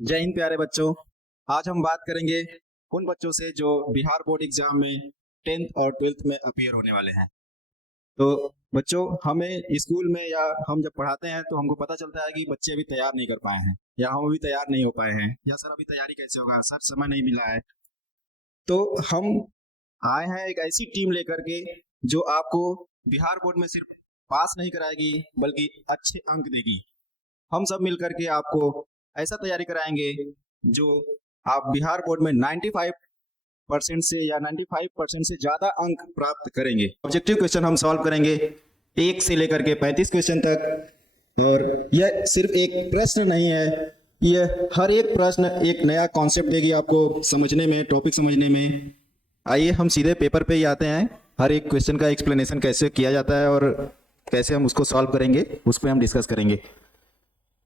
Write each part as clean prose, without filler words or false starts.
जय हिंद प्यारे बच्चों। आज हम बात करेंगे उन बच्चों से जो बिहार बोर्ड एग्जाम में 10th और 12th में अपीयर होने वाले हैं। तो बच्चों, हमें स्कूल में या हम जब पढ़ाते हैं तो हमको पता चलता है कि बच्चे अभी तैयार नहीं कर पाए हैं या हम अभी तैयार नहीं हो पाए हैं या सर अभी तैयारी कैसे होगा, सर समय नहीं मिला है। तो हम आए हैं एक ऐसी टीम लेकर के जो आपको बिहार बोर्ड में सिर्फ पास नहीं कराएगी बल्कि अच्छे अंक देगी। हम सब मिलकर के आपको ऐसा तैयारी कराएंगे जो आप बिहार बोर्ड में 95% से या 95% से ज्यादा अंक प्राप्त करेंगे। ऑब्जेक्टिव क्वेश्चन हम सॉल्व करेंगे 1 से लेकर के 35 क्वेश्चन तक। और यह सिर्फ एक प्रश्न नहीं है, यह हर एक प्रश्न एक नया कॉन्सेप्ट देगी आपको समझने में, टॉपिक समझने में। आइए हम सीधे पेपर पे ही आते हैं। हर एक क्वेश्चन का एक्सप्लेनेशन कैसे किया जाता है और कैसे हम उसको सॉल्व करेंगे उस पर हम डिस्कस करेंगे।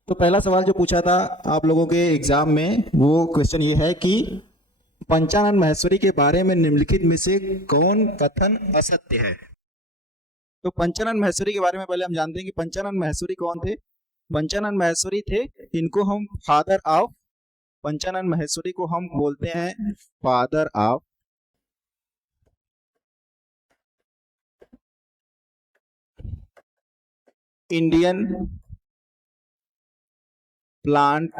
तो पहला सवाल जो पूछा था आप लोगों के एग्जाम में, वो क्वेश्चन ये है कि पंचानन माहेश्वरी के बारे में निम्नलिखित में से कौन कथन असत्य है। तो पंचानन माहेश्वरी के बारे में पहले हम जानते हैं कि पंचानन माहेश्वरी कौन थे। पंचानन माहेश्वरी थे, इनको हम फादर ऑफ, पंचानन माहेश्वरी को हम बोलते हैं father of Indian plant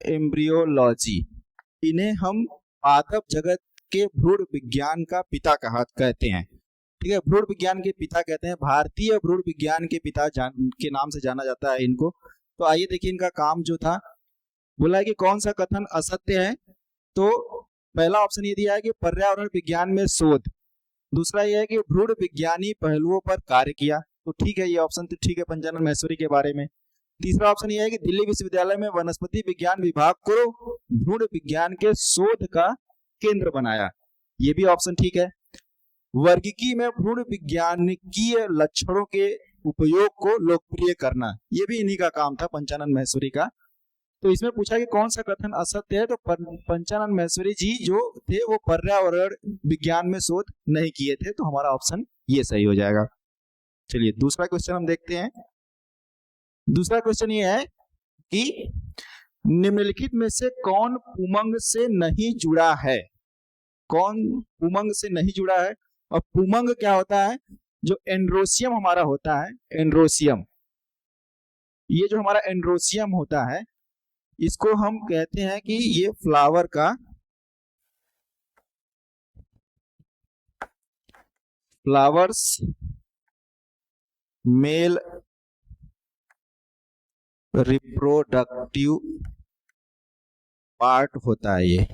embryology. इन्हें हम पादप जगत के भ्रूण विज्ञान का पिता कहते हैं। ठीक है, भ्रूण विज्ञान के पिता कहते हैं, भारतीय भ्रूण विज्ञान के पिता के नाम से जाना जाता है इनको। तो आइए देखिए इनका काम जो था, बोला है कि कौन सा कथन असत्य है। तो पहला ऑप्शन ये दिया है कि पर्यावरण विज्ञान में शोध। दूसरा ये है कि भ्रूण विज्ञानी पहलुओं पर कार्य किया। तो ठीक है, ये ऑप्शन तो ठीक है पंचानन माहेश्वरी के बारे में। तीसरा ऑप्शन ये है कि दिल्ली विश्वविद्यालय में वनस्पति विज्ञान विभाग को भ्रूण विज्ञान के शोध का केंद्र बनाया। ये भी ऑप्शन ठीक है। वर्गीकी में भ्रूण विज्ञानिकीय लक्षणों के उपयोग को लोकप्रिय करना, ये भी इन्हीं का काम था पंचानन माहेश्वरी का। तो इसमें पूछा कि कौन सा कथन असत्य है। तो पंचानन माहेश्वरी जी जो थे वो पर्यावरण विज्ञान में शोध नहीं किए थे, तो हमारा ऑप्शन ये सही हो जाएगा। चलिए दूसरा क्वेश्चन हम देखते हैं। दूसरा क्वेश्चन ये है कि निम्नलिखित में से कौन उमंग से नहीं जुड़ा है। कौन उमंग से नहीं जुड़ा है। और उमंग क्या होता है, जो एंड्रोसियम हमारा होता है, एंड्रोसियम, ये जो हमारा एंड्रोसियम होता है इसको हम कहते हैं कि ये फ्लावर का फ्लावर्स मेल रिप्रोडक्टिव पार्ट होता है ये।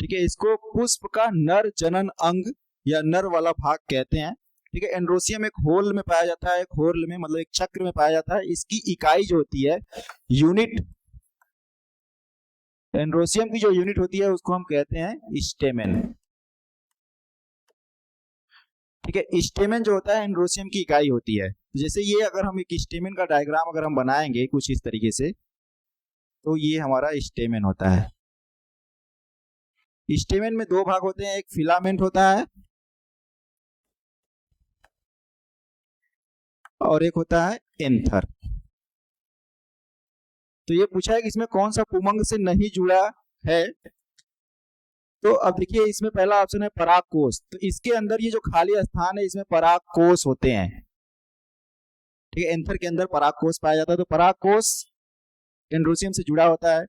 ठीक है, इसको पुष्प का नर जनन अंग या नर वाला भाग कहते हैं। ठीक है, एंड्रोसियम एक होल में पाया जाता है, एक होल में मतलब एक चक्र में पाया जाता है। इसकी इकाई जो होती है, यूनिट, एंड्रोसियम की जो यूनिट होती है उसको हम कहते हैं स्टेमेन। ठीक है, स्टेमेन जो होता है एंड्रोसियम की इकाई होती है। जैसे ये अगर हम एक स्टेमेन का डायग्राम अगर हम बनाएंगे कुछ इस तरीके से, तो ये हमारा स्टेमेन होता है। स्टेमेन में दो भाग होते हैं, एक फिलामेंट होता है और एक होता है एंथर। तो ये पूछा है कि इसमें कौन सा पुमंग से नहीं जुड़ा है। तो अब देखिए इसमें पहला ऑप्शन है परागकोश। तो इसके अंदर ये जो खाली स्थान है इसमें परागकोश होते हैं। ठीक है, एंथर के अंदर परागकोश पाया जाता है। तो परागकोश एंड्रोसियम से जुड़ा होता है।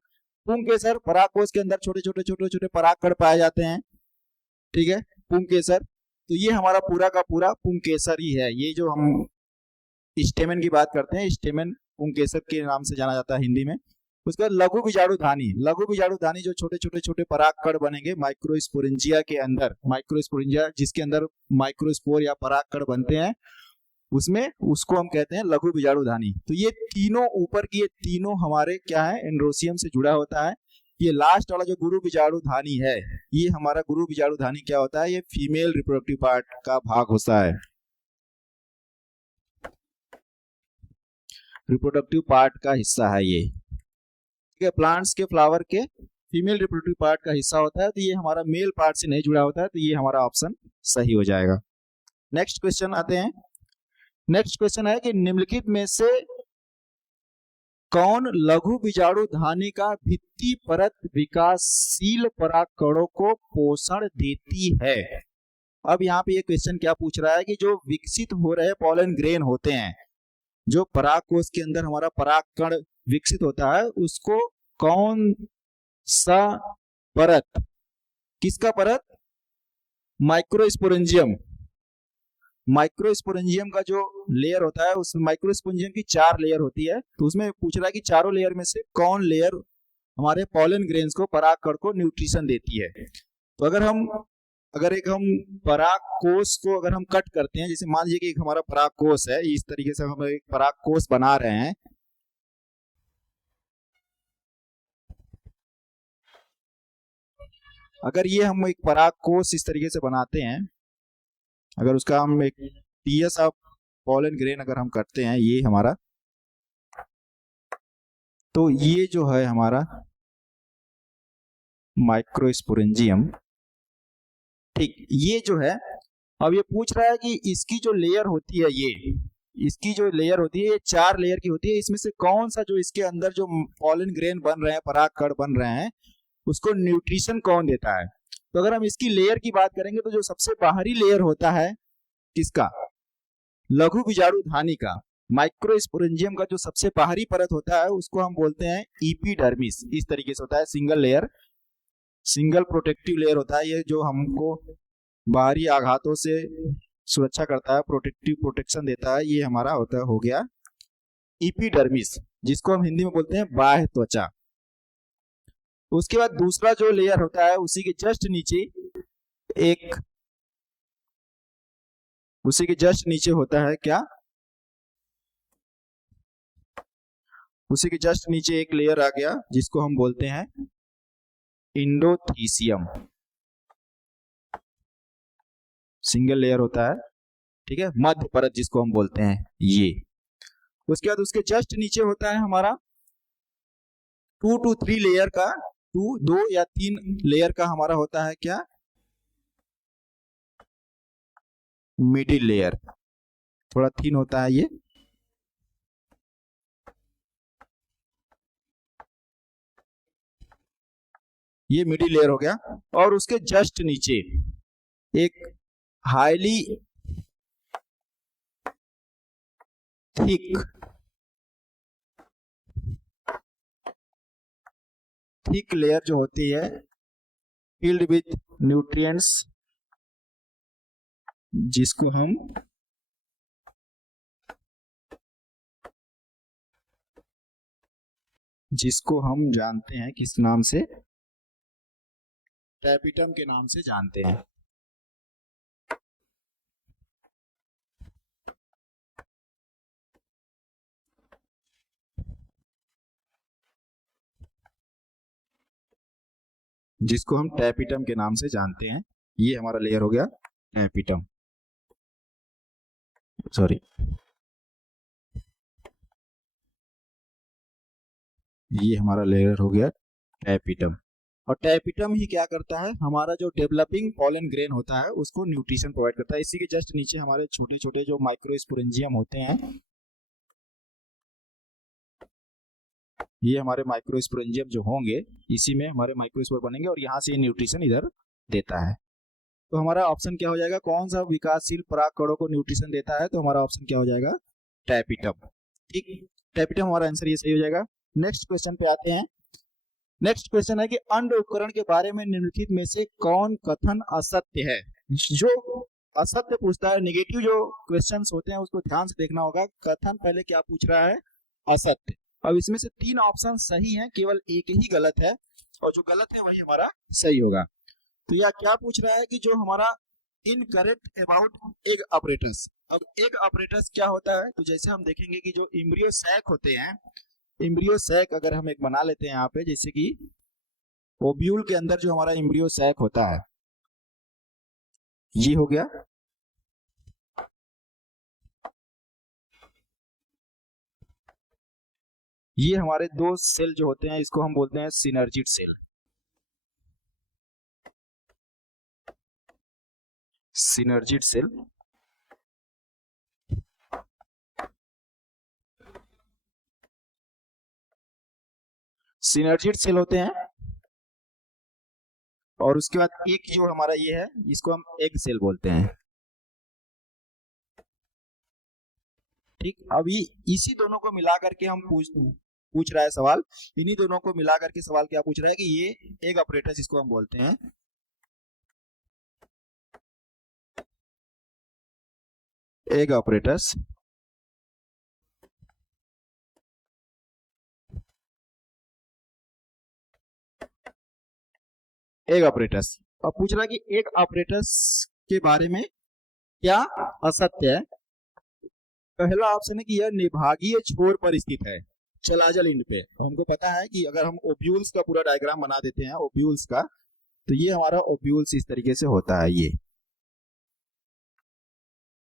पुंकेसर, परागकोश के अंदर छोटे छोटे छोटे छोटे परागकण पाए जाते हैं। ठीक है, पुंकेसर। तो ये हमारा पूरा का पूरा पुंकेसर ही है। ये जो हम स्टेमेन की बात करते हैं, स्टेमेन पुंकेसर के नाम से जाना जाता है हिंदी में। उसका लघु बीजाणु धानी, लघु बीजाणु धानी जो छोटे छोटे छोटे परागकण बनेंगे माइक्रोस्पोरेंजिया के अंदर, माइक्रोस्पोरेंजिया जिसके अंदर माइक्रोस्पोर या परागकण बनते हैं, उसमें उसको हम कहते हैं लघु बीजाणु धानी। तो ये तीनों ऊपर की, ये तीनों हमारे क्या है, एंड्रोसियम से जुड़ा होता है। ये लास्ट वाला जो गुरु बीजाणु धानी है, ये हमारा गुरु बीजाणु धानी क्या होता है, ये फीमेल रिप्रोडक्टिव पार्ट का भाग होता है, रिप्रोडक्टिव पार्ट का हिस्सा है ये। ठीक है, प्लांट्स के फ्लावर के फीमेल रिप्रोडक्टिव पार्ट का हिस्सा होता है। तो ये हमारा मेल पार्ट से नहीं जुड़ा होता है, तो ये हमारा ऑप्शन सही हो जाएगा। नेक्स्ट क्वेश्चन आते हैं नेक्स्ट क्वेश्चन है कि निम्नलिखित में से कौन लघु बीजाणु धानी का भित्ति परत विकासशील परागकणों को पोषण देती है। अब यहाँ पे ये क्वेश्चन क्या पूछ रहा है कि जो विकसित हो रहे पॉलन ग्रेन होते हैं, जो पराग कोश के अंदर हमारा परागकण विकसित होता है, उसको कौन सा परत, किसका परत, माइक्रोस्पोरेंजियम, माइक्रोस्पोरेंजियम का जो लेयर होता है उसमें माइक्रोस्पोरेंजियम की 4 लेयर होती है, तो उसमें पूछ रहा है कि चारों लेयर में से कौन लेयर हमारे पॉलन ग्रेन्स को, परागकण को न्यूट्रिशन देती है। तो अगर हम पराग कोश को अगर हम कट करते हैं, जैसे मान लीजिए कि एक हमारा पराग कोश है, इस तरीके से हम एक पराग कोश बना रहे हैं, अगर ये हम एक पराग कोश इस तरीके से बनाते हैं, अगर उसका हम एक टीएस ऑफ पॉलन ग्रेन अगर हम करते हैं, ये हमारा, तो ये जो है हमारा माइक्रोस्पोरेंजियम, ठीक, ये जो है, अब ये पूछ रहा है कि इसकी जो लेयर होती है, इसकी जो लेयर होती है, ये 4 लेयर की होती है, इसमें से कौन सा जो इसके अंदर जो पॉलन ग्रेन बन रहे हैं, परागकण बन रहे हैं, उसको न्यूट्रिशन कौन देता है। तो अगर हम इसकी लेयर की बात करेंगे तो जो सबसे बाहरी लेयर होता है किसका, लघु बीजाणु धानी का, माइक्रोस्पोरेंजियम का जो सबसे बाहरी परत होता है उसको हम बोलते हैं इपीडर्मिस। इस तरीके से होता है, single layer, single protective layer होता है ये, जो हमको बाहरी आघातों से सुरक्षा करता है, प्रोटेक्शन देता है, ये हमारा होता है, हो गया इपीडर्मिस, जिसको हम हिंदी में बोलते हैं बाह्य त्वचा। उसके बाद दूसरा जो लेयर होता है उसी के जस्ट नीचे होता है क्या, उसी के जस्ट नीचे एक लेयर आ गया जिसको हम बोलते हैं इंडोथीसियम, सिंगल लेयर होता है, ठीक है, मध्य परत जिसको हम बोलते हैं ये। उसके बाद उसके जस्ट नीचे होता है हमारा 2 to 3 लेयर का, 2 या 3 लेयर का हमारा होता है क्या, मिडिल लेयर, थोड़ा थिन होता है ये मिडिल लेयर हो गया। और उसके जस्ट नीचे एक हाईली थिक लेयर जो होती है, फिल्ड विथ न्यूट्रिएंट्स, जिसको हम जानते हैं किस नाम से, टैपिटम के नाम से जानते हैं। जिसको हम टैपिटम के नाम से जानते हैं, ये हमारा लेयर हो गया टैपिटम, सॉरी, ये हमारा लेयर हो गया टैपिटम। और टैपिटम ही क्या करता है, हमारा जो डेवलपिंग पॉलन ग्रेन होता है उसको न्यूट्रिशन प्रोवाइड करता है। इसी के जस्ट नीचे हमारे छोटे छोटे जो माइक्रोस्पोरेंजियम होते हैं, ये हमारे माइक्रोस्पोरेंजियम जो होंगे, इसी में हमारे माइक्रोस्पोर बनेंगे और यहाँ से न्यूट्रिशन इधर देता है। तो हमारा ऑप्शन क्या हो जाएगा, कौन सा विकासशील परागकणों को न्यूट्रिशन देता है, तो हमारा ऑप्शन क्या हो जाएगा, टैपिटम। ठीक, टैपिटम हमारा आंसर ये सही हो जाएगा। नेक्स्ट क्वेश्चन पे आते हैं। नेक्स्ट क्वेश्चन है कि अंड उपकरण के बारे में निम्नलिखित में से कौन कथन असत्य है। जो असत्य पूछता है, नेगेटिव जो क्वेश्चंस होते हैं उसको ध्यान से देखना होगा। कथन पहले क्या पूछ रहा है, असत्य। अब इसमें से 3 ऑप्शन सही हैं, केवल एक ही गलत है, और जो गलत है वही हमारा सही होगा। तो यह क्या पूछ रहा है कि जो हमारा इनकरेक्ट अबाउट एग ऑपरेटर्स। अब एग ऑपरेटर्स क्या होता है, तो जैसे हम देखेंगे कि जो एम्ब्रियो सैक होते हैं, एम्ब्रियो सैक अगर हम एक बना लेते हैं यहाँ पे, जैसे कि ओव्यूल के अंदर जो हमारा एम्ब्रियो सैक होता है, ये हो गया, ये हमारे 2 सेल जो होते हैं इसको हम बोलते हैं synergid cell. Synergid cell, synergid cell होते हैं, और उसके बाद एक जो हमारा ये है इसको हम एग सेल बोलते हैं। ठीक, अभी इसी दोनों को मिला करके हम पूछ रहा है सवाल, इन्हीं दोनों को मिला करके सवाल क्या पूछ रहा है कि ये एग ऑपरेटर्स इसको हम बोलते हैं। Egg operators, egg operators. अब पूछ रहा है कि एग ऑपरेटर्स के बारे में क्या असत्य है। पहला ऑप्शन है कि यह निभागीय छोर पर स्थित है, चलाजल इंड पे। हमको पता है कि अगर हम ओब्यूल्स का पूरा डायग्राम बना देते हैं ओब्यूल्स का, तो ये हमारा ओब्यूल्स इस तरीके से होता है,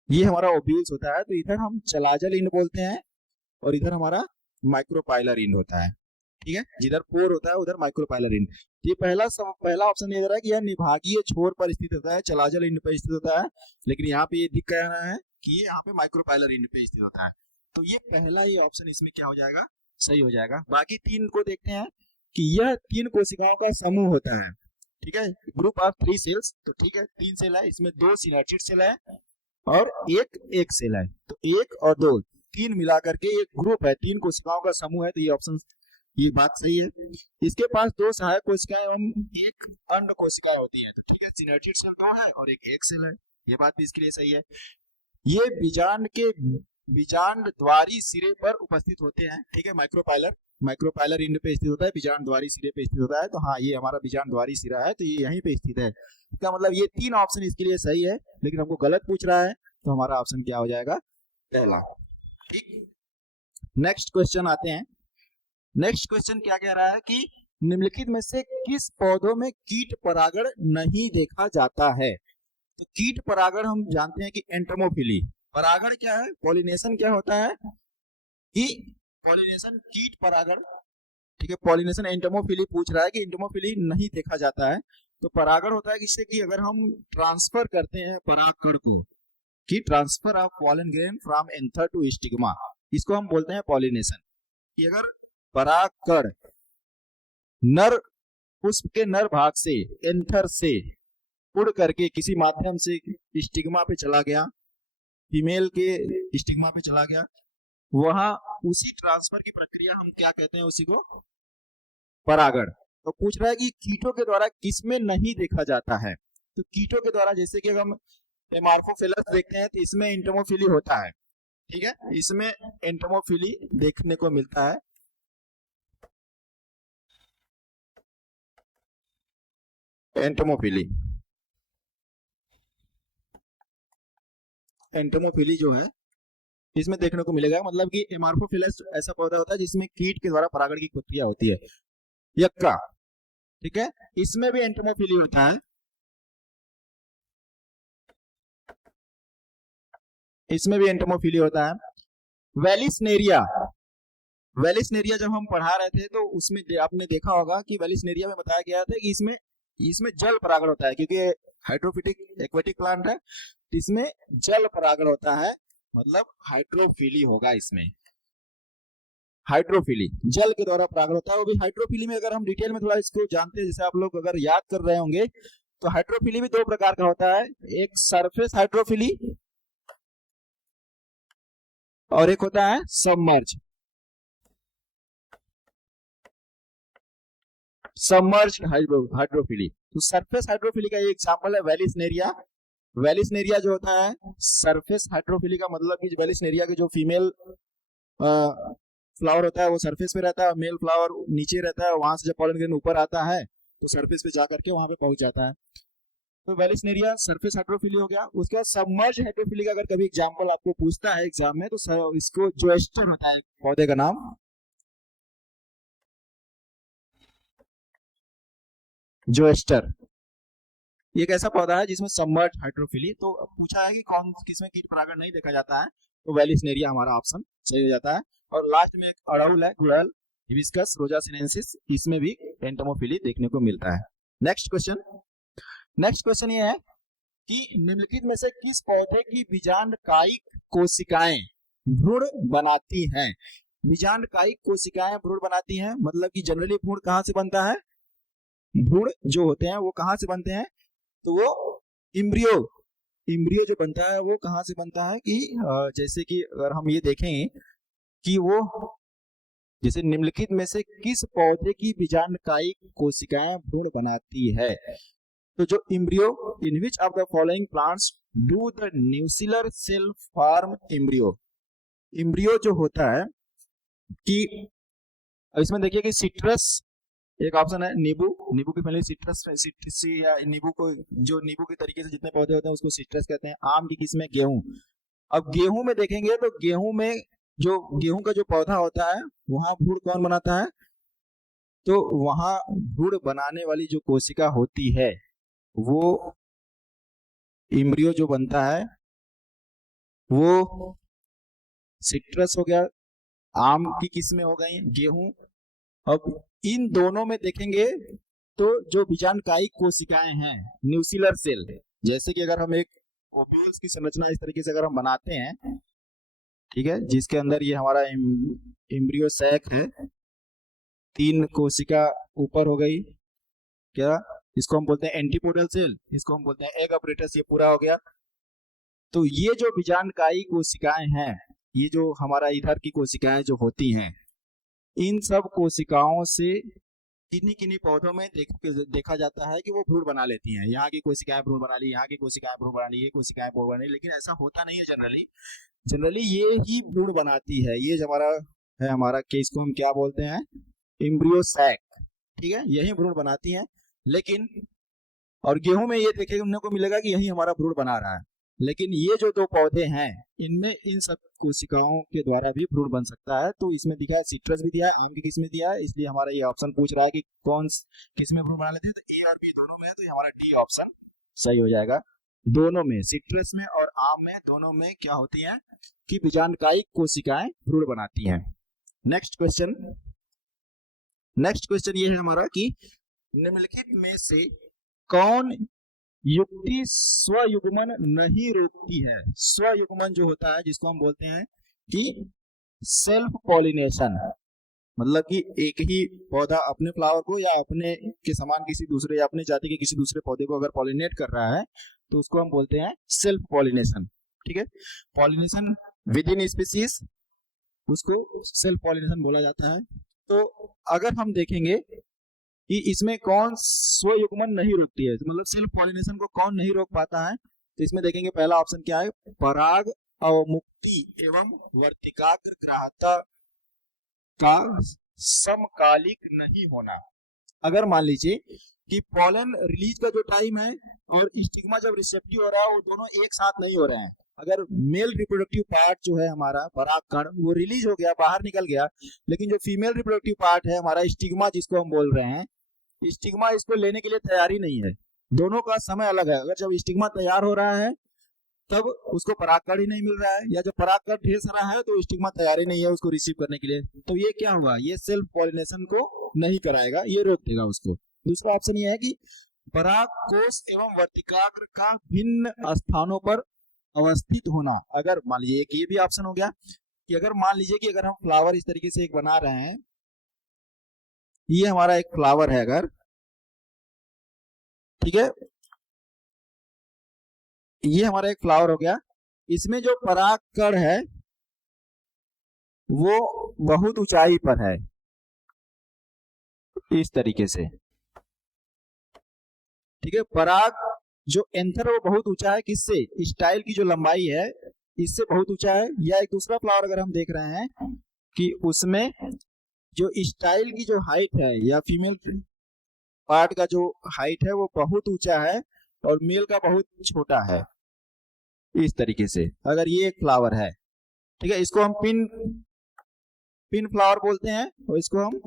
ये हमारा ओब्यूल्स होता है। तो इधर हम चलाजल इंड बोलते हैं और इधर हमारा माइक्रोपाइलर इंड होता है। ठीक है, जिधर पोर होता है उधर माइक्रोपाइलर इंड। ये पहला ऑप्शन ये दे रहा है कि यह निभागीय छोर पर स्थित होता है, चलाजल इंड पर स्थित होता है, लेकिन यहाँ पे ये दिख रहा है कि ये यहाँ पे माइक्रोपाइलर इंड पे स्थित होता है। तो ये पहला ही ऑप्शन इसमें क्या हो जाएगा, सही हो जाएगा। बाकी तीन को देखते हैं कि यह 3 कोशिकाओं का समूह होता है। ठीक है, ग्रुप ऑफ 3 सेल्स। तो ठीक है, 3 सेल है, इसमें 2 सिनर्जिड सेल है और एक सेल है। तो 1 और 2, 3 मिलाकर के एक ग्रुप है, 3 कोशिकाओं का समूह है। तो ये ऑप्शन, ये बात सही है। इसके पास 2 सहायक कोशिकाएं एवं 1 अंड कोशिका होती है। तो ठीक है, सिनर्जिड सेल 2 है और एक सेल है, ये बात भी इसके लिए सही है। ये बीजांड के बीजांड द्वारी सिरे पर उपस्थित होते हैं। ठीक है, माइक्रोपाइलर इंड पे स्थित होता है, बीजांड द्वारी सिरे पे स्थित होता है। तो हाँ, ये हमारा बीजांड द्वारी सिरा है, तो ये यहीं पे स्थित है। इसका मतलब ये 3 ऑप्शन इसके लिए सही है, लेकिन हमको गलत पूछ रहा है, तो हमारा ऑप्शन क्या हो जाएगा, पहला। ठीक, नेक्स्ट क्वेश्चन आते हैं। नेक्स्ट क्वेश्चन क्या कह रहा है कि निम्नलिखित में से किस पौधों में कीट परागण नहीं देखा जाता है। तो कीट परागण हम जानते हैं कि एंटोमोफिली। परागण क्या है, पॉलिनेशन क्या होता है कि पॉलिनेशन कीट परागण। ठीक है, पॉलिनेशन एंटोमोफिली पूछ रहा है कि एंटोमोफिली नहीं देखा जाता है। तो परागण होता है जिससे कि अगर हम ट्रांसफर करते हैं परागकण को, कि transfer of pollen grain from anther to stigma, इसको हम बोलते हैं पॉलिनेशन। कि अगर परागकण नर पुष्प के नर भाग से, एंथर से उड़ करके किसी माध्यम से स्टिग्मा पे चला गया, फीमेल के स्टिग्मा पे चला गया, वहां उसी ट्रांसफर की प्रक्रिया हम क्या कहते हैं, उसी को परागण। तो पूछ रहा है कि कीटों के द्वारा किसमें नहीं देखा जाता है। तो कीटों के द्वारा, जैसे कि हम एमार्फोफिलस देखते हैं तो इसमें एंटोमोफिली होता है। ठीक है, इसमें एंटोमोफिली देखने को मिलता है। एंटोमोफिली जो है इसमें देखने को मिलेगा। मतलब कि एमार्फोफिलस ऐसा पौधा होता है जिसमें कीट के द्वारा परागण की प्रक्रिया होती है। यक्का, ठीक है, इसमें भी एंटोमोफिली होता है, इसमें भी एंटोमोफिली होता है। वेलिसनेरिया, वेलिसनेरिया जब हम पढ़ा रहे थे तो उसमें आपने देखा होगा कि वेलिसनेरिया में बताया गया था कि इसमें जल परागण होता है, क्योंकि हाइड्रोफिटिक एक्वेटिक प्लांट है, इसमें जल परागण होता है, मतलब हाइड्रोफिली होगा इसमें। हाइड्रोफिली जल के द्वारा परागण होता है। वो भी हाइड्रोफिली में अगर हम डिटेल में थोड़ा इसको जानते हैं, जैसे आप लोग अगर याद कर रहे होंगे, तो हाइड्रोफिली भी 2 प्रकार का होता है, एक सरफेस हाइड्रोफिली और एक होता है सबमर्ज हाइड्रोफिली। तो सरफेस हाइड्रोफिली का ये एग्जांपल है वेलिसनेरिया। वेलिसनेरिया जो होता है सरफेस हाइड्रोफिली का मतलब कि वेलिसनेरिया के जो फीमेल फ्लावर होता है वो सरफेस पे रहता है, मेल फ्लावर नीचे रहता है, वहां से जब पॉलन ग्रेन ऊपर आता है तो सरफेस पे जाकर के वहां पे पहुंच जाता है। तो वेलिसनेरिया सरफेस हाइड्रोफिली हो गया। उसके बाद सबमर्ज हाइड्रोफिली का अगर कभी एग्जांपल आपको पूछता है एग्जाम में, तो इसको जोएस्टर होता है पौधे का नाम, जोएस्टर। ये एक ऐसा पौधा है जिसमें सबमर्ज हाइड्रोफिली। तो पूछा है कि कौन किसमें कीट परागण नहीं देखा जाता है, तो वेलिसनेरिया हमारा ऑप्शन सही हो जाता है। और लास्ट में एक अड़हुल है, गुड़हल, हिबिस्कस रोजा सिनेंसिस, इसमें भी एंटोमोफिली देखने को मिलता है। नेक्स्ट क्वेश्चन ये है कि निम्नलिखित में से किस पौधे की बीजांड कायिक कोशिकाएं भ्रूण बनाती हैं। बीजांडकायिक कोशिकाएं भ्रूण बनाती हैं, मतलब कि जनरली भ्रूण कहाँ से बनता है, भ्रूण जो होते हैं वो कहाँ से बनते हैं, तो वो इम्ब्रियो इम्ब्रियो जो बनता है वो कहाँ से बनता है कि जैसे कि अगर हम ये देखें कि वो जैसे निम्नलिखित में से किस पौधे की बीजांडकायिक कोशिकाएं भ्रूण बनाती है, तो जो embryo in which of the following plants do the nucellar cell form embryo जो होता है कि इसमें देखिए कि सिट्रस एक ऑप्शन है, नींबू की फैमिली सिट्रसी या नींबू को जो नींबू के तरीके से जितने पौधे होते हैं उसको सिट्रस कहते हैं। आम की किस्में गेहूं। अब गेहूं में देखेंगे तो गेहूं में जो गेहूं का जो पौधा होता है वहां भ्रूण कौन बनाता है, तो वहां भ्रूण बनाने वाली जो कोशिका होती है वो इम्ब्रियो जो बनता है वो सिट्रस हो गया, आम की किस्में हो गई, गेहूं। अब इन दोनों में देखेंगे तो जो बीजांडकायिक कोशिकाएं हैं न्यूसिलर सेल, जैसे कि अगर हम एक ओव्यूल्स की संरचना इस तरीके से अगर हम बनाते हैं, ठीक है, जिसके अंदर ये हमारा एम्ब्रियो सैक है, 3 कोशिका ऊपर हो गई, क्या इसको हम बोलते हैं एंटीपोडल सेल, इसको हम बोलते हैं एग अपरेटस, ये पूरा हो गया। तो ये जो बीजांडकायी कोशिकाएं हैं, ये जो हमारा इधर की कोशिकाएं जो होती हैं, इन सब कोशिकाओं से किन्हीं किन्हीं पौधों में देखा जाता है कि वो भ्रूण बना लेती हैं। यहाँ की कोशिकाएं भ्रूण बना ली, यहाँ की कोशिकाएं भ्रूण बना ली, ये कोशिकाएं भ्रूण बना ली, लेकिन ऐसा होता नहीं है जनरली ये ही भ्रूण बनाती है। ये जो हमारा है हमारा के इसको हम क्या बोलते हैं, इम्ब्रियो सैक, ठीक है, यही भ्रूण बनाती है। लेकिन और गेहूं में ये देखने को मिलेगा कि यही हमारा भ्रूण बना रहा है, लेकिन ये जो 2 पौधे हैं इनमें इन सब कोशिकाओं के द्वारा भी भ्रूण बन सकता है। तो इसमें दिखा है सिट्रस भी दिया है, आम की किस्में दिया है, इसलिए हमारा ये ऑप्शन पूछ रहा है कि कौन किसमें भ्रूण बना लेते हैं, तो ए और बी दोनों में है, तो ये हमारा डी ऑप्शन सही हो जाएगा। दोनों में, सिट्रस में और आम में, दोनों में क्या होती है कि बीजांडकायिक कोशिकाएं भ्रूण बनाती हैं। नेक्स्ट क्वेश्चन ये है हमारा कि निम्नलिखित में से कौन युक्ति स्वयुग्मन नहीं रोकती है। स्वयुग्मन जो होता है जिसको हम बोलते हैं कि सेल्फ पॉलिनेशन, मतलब कि एक ही पौधा अपने फ्लावर को या अपने के समान किसी दूसरे या अपने जाति के किसी दूसरे पौधे को अगर पॉलिनेट कर रहा है तो उसको हम बोलते हैं सेल्फ पॉलिनेशन, ठीक है। पॉलिनेशन विद इन स्पीसीज, उसको सेल्फ पॉलिनेशन बोला जाता है। तो अगर हम देखेंगे कि इसमें कौन स्वयुग्मन नहीं रोकती है, मतलब सेल्फ पॉलिनेशन को कौन नहीं रोक पाता है, तो इसमें देखेंगे पहला ऑप्शन क्या है, पराग अवमुक्ति एवं वर्तिकाग्र ग्राह्यता का समकालिक नहीं होना। अगर मान लीजिए कि पॉलन रिलीज का जो टाइम है और स्टिग्मा जब रिसेप्टिव हो रहा है वो दोनों एक साथ नहीं हो रहे हैं। अगर मेल रिप्रोडक्टिव पार्ट जो है हमारा परागकण वो रिलीज हो गया, बाहर निकल गया, लेकिन जो फीमेल रिप्रोडक्टिव पार्ट है हमारा स्टिग्मा जिसको हम बोल रहे हैं, स्टिग्मा इसको लेने के लिए तैयार ही नहीं है। दोनों का समय अलग है। अगर जब स्टिग्मा तैयार हो रहा है तब उसको परागकण ही नहीं मिल रहा है, या जब परागकण ढेर सारा है तो स्टिग्मा तैयार ही नहीं है उसको रिसीव करने के लिए, तो ये क्या हुआ, ये सेल्फ पॉलिनेशन को नहीं कराएगा, ये रोक देगा उसको। दूसरा ऑप्शन ये है कि परागकोश एवं वर्तिकाग्र का भिन्न स्थानों पर अवस्थित होना। अगर मान लीजिए ये भी ऑप्शन हो गया कि अगर मान लीजिए कि अगर हम फ्लावर इस तरीके से एक बना रहे हैं, ये हमारा एक फ्लावर है अगर, ठीक है, ये हमारा एक फ्लावर हो गया, इसमें जो परागकण है वो बहुत ऊंचाई पर है इस तरीके से, ठीक है। पराग जो एंथर वो बहुत ऊंचा है, किससे, स्टाइल की जो लंबाई है इससे बहुत ऊंचा है। या एक दूसरा फ्लावर अगर हम देख रहे हैं कि उसमें जो स्टाइल की जो हाइट है या फीमेल पार्ट का जो हाइट है वो बहुत ऊंचा है और मेल का बहुत छोटा है, इस तरीके से। अगर ये एक फ्लावर है, ठीक है, इसको हम पिन फ्लावर बोलते हैं और इसको हम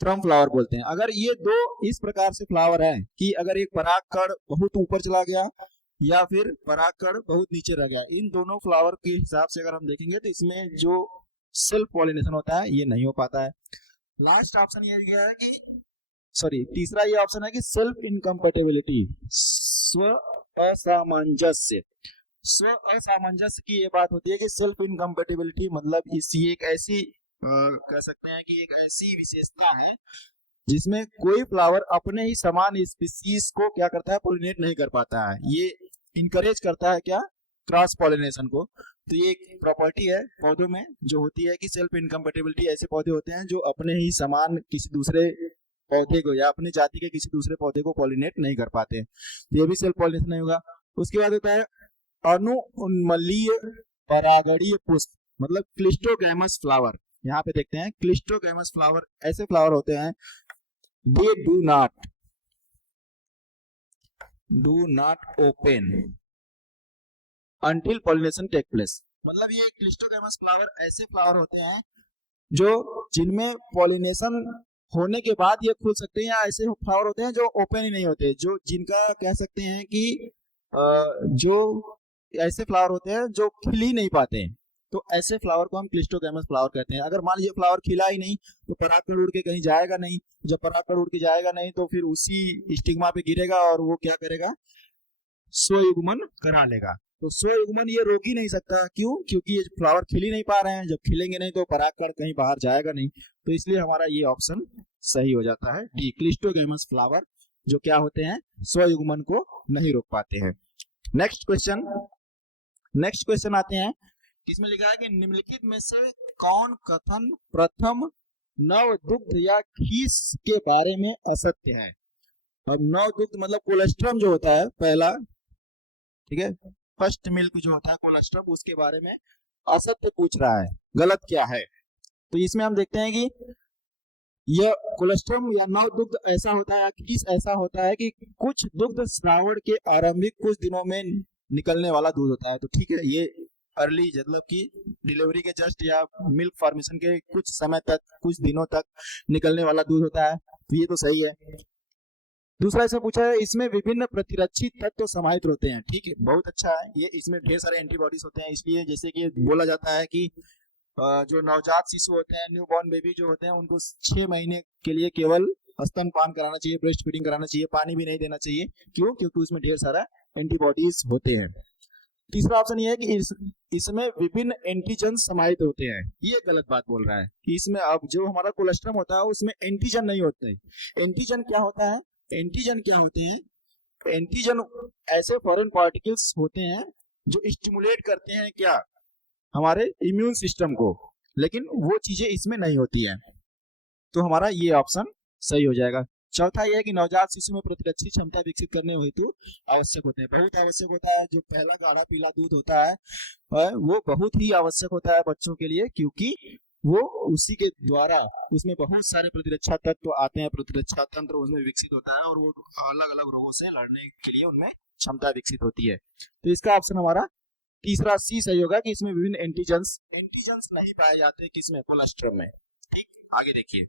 थ्रम फ्लावर बोलते हैं। अगर ये 2 इस प्रकार से फ्लावर है कि अगर एक परागकण बहुत ऊपर चला गया या फिर परागकण बहुत नीचे रह गया, इन दोनों फ्लावर के हिसाब से अगर हम देखेंगे तो इसमें जो सेल्फ पॉलिनेशन होता है ये नहीं हो पाता है। लास्ट ऑप्शन ये दिया है कि तीसरा ये ऑप्शन है कि सेल्फ इनकम्पैटिबिलिटी, स्व असामंजस्य। स्व असामंजस्य की ये बात होती है कि सेल्फ इनकम्पेटिबिलिटी, मतलब इसी एक ऐसी कह सकते हैं कि एक ऐसी विशेषता है जिसमें कोई फ्लावर अपने ही समान स्पीसीज को क्या करता है, पोलिनेट नहीं कर पाता है। ये इनकरेज करता है क्या, क्रॉस पॉलिनेशन को। तो ये एक प्रॉपर्टी है पौधों में जो होती है कि सेल्फ इनकम्पेटिबिलिटी, ऐसे पौधे होते हैं जो अपने ही समान किसी दूसरे पौधे को या अपनी जाति के किसी दूसरे पौधे को पॉलिनेट नहीं कर पाते, तो ये भी सेल्फ पॉलिनेशन नहीं होगा। उसके बाद होता है अनु उन्मलीय परागणीय पुष्प, मतलब क्लिस्टोगैमस फ्लावर। यहाँ पे देखते हैं क्लिस्टोगैमस फ्लावर ऐसे फ्लावर होते हैं, they do not open until pollination take place। मतलब ये क्लिस्टोगैमस फ्लावर ऐसे फ्लावर होते हैं जो जिनमें पॉलिनेशन होने के बाद ये खुल सकते हैं, या ऐसे फ्लावर होते हैं जो ओपन ही नहीं होते, जो जिनका कह सकते हैं कि जो ऐसे फ्लावर होते हैं जो खिल ही नहीं पाते हैं, तो ऐसे फ्लावर को हम क्लिस्टोगैमस फ्लावर कहते हैं। अगर मान लीजिए फ्लावर खिला ही नहीं तो परागकण उड़ के कहीं जाएगा नहीं, जब परागकण उड़ के जाएगा नहीं तो फिर उसी स्टिग्मा पे गिरेगा और वो क्या करेगा, स्वयुग्मन करा लेगा। तो स्वयुग्मन ये रोक ही नहीं सकता, क्यों, क्योंकि ये फ्लावर खिल ही नहीं पा रहे हैं, जब खिलेंगे नहीं तो परागकण कहीं बाहर जाएगा नहीं, तो इसलिए हमारा ये ऑप्शन सही हो जाता है डी, क्लिस्टोगैमस फ्लावर जो क्या होते हैं, स्वयुग्मन को नहीं रोक पाते हैं। नेक्स्ट क्वेश्चन आते हैं, इसमें लिखा है कि निम्नलिखित में से कौन कथन प्रथम नव दुग्ध या खीस के बारे में असत्य है। अब नव दुग्ध मतलब कोलेस्ट्रम जो होता है पहला, ठीक है, फर्स्ट मिल्क जो होता है कोलेस्ट्रम, उसके बारे में असत्य पूछ रहा है, गलत क्या है। तो इसमें हम देखते हैं कि यह कोलेस्ट्रम या नव दुग्ध ऐसा होता है, खीस ऐसा होता है कि कुछ दुग्ध श्रावण के आरंभिक कुछ दिनों में निकलने वाला दूध होता है। तो ठीक है, ये अर्ली मतलब कि डिलीवरी के जस्ट या मिल्क फॉर्मेशन के कुछ समय तक, कुछ दिनों तक निकलने वाला दूध होता है, तो ये तो सही है। दूसरा इसमें पूछा है इसमें विभिन्न प्रतिरक्षी तत्व समाहित होते हैं। ठीक है, बहुत अच्छा है, ये इसमें ढेर सारे एंटीबॉडीज होते हैं, इसलिए जैसे कि बोला जाता है कि जो नवजात शिशु होते हैं, न्यूबॉर्न बेबी जो होते हैं, उनको 6 महीने के लिए केवल स्तनपान कराना चाहिए, ब्रेस्ट फीडिंग कराना चाहिए, पानी भी नहीं देना चाहिए। क्यों, क्योंकि उसमें ढेर सारा एंटीबॉडीज होते हैं। तीसरा ऑप्शन ये है कि इसमें विभिन्न एंटीजन समाहित होते हैं। ये गलत बात बोल रहा है कि इसमें अब जो हमारा कोलेस्ट्रम होता है उसमें एंटीजन नहीं होते। एंटीजन क्या होता है, एंटीजन क्या होते हैं, एंटीजन ऐसे फॉरेन पार्टिकल्स होते हैं जो स्टिमुलेट करते हैं क्या, हमारे इम्यून सिस्टम को, लेकिन वो चीजें इसमें नहीं होती है। तो हमारा ये ऑप्शन सही हो जाएगा। चौथा यह है कि नवजात शिशु में प्रतिरक्षी क्षमता विकसित करने हेतु आवश्यक होते हैं, बहुत आवश्यक होता है। जो पहला गाढ़ा पीला दूध होता है वो बहुत ही आवश्यक होता है बच्चों के लिए, क्योंकि वो उसी के द्वारा उसमें बहुत सारे प्रतिरक्षा तत्व आते हैं, प्रतिरक्षा तंत्र उसमें विकसित होता है और वो अलग अलग रोगों से लड़ने के लिए उनमें क्षमता विकसित होती है। तो इसका ऑप्शन हमारा तीसरा सी सही होगा कि इसमें विभिन्न एंटीजन्स नहीं पाए जाते किसमें, कोलेस्ट्रम में। ठीक, आगे देखिए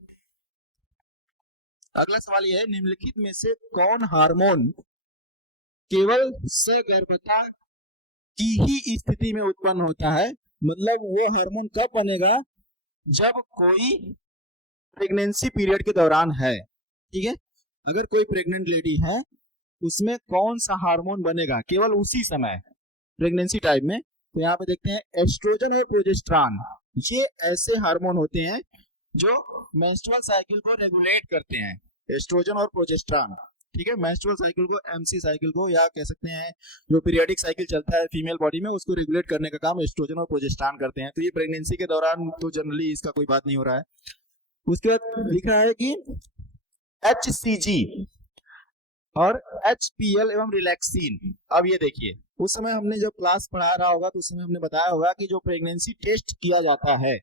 अगला सवाल यह है, निम्नलिखित में से कौन हार्मोन केवल सगर्भता की ही स्थिति में उत्पन्न होता है। मतलब वो हार्मोन कब बनेगा, जब कोई प्रेगनेंसी पीरियड के दौरान है। ठीक है, अगर कोई प्रेग्नेंट लेडी है उसमें कौन सा हार्मोन बनेगा केवल उसी समय प्रेगनेंसी टाइम में। तो यहाँ पे देखते हैं एस्ट्रोजन और प्रोजेस्टेरॉन, ये ऐसे हार्मोन होते हैं जो मेंस्ट्रुअल साइकिल को रेगुलेट करते हैं, एस्ट्रोजन और प्रोजेस्टेरॉन। ठीक है, मेंस्ट्रुअल साइकिल को, एमसी साइकिल को, या कह सकते हैं जो पीरियडिक साइकिल चलता है फीमेल बॉडी में, उसको रेगुलेट करने का काम एस्ट्रोजन और प्रोजेस्टेरॉन करते हैं। तो ये प्रेगनेंसी के दौरान तो जनरली इसका कोई बात नहीं हो रहा है। उसके बाद लिख रहा है कि HCG और HPL एवं रिलैक्सिन। अब ये देखिए, उस समय हमने जब क्लास पढ़ा रहा होगा तो उस समय हमने बताया होगा कि जो प्रेगनेंसी टेस्ट किया जाता है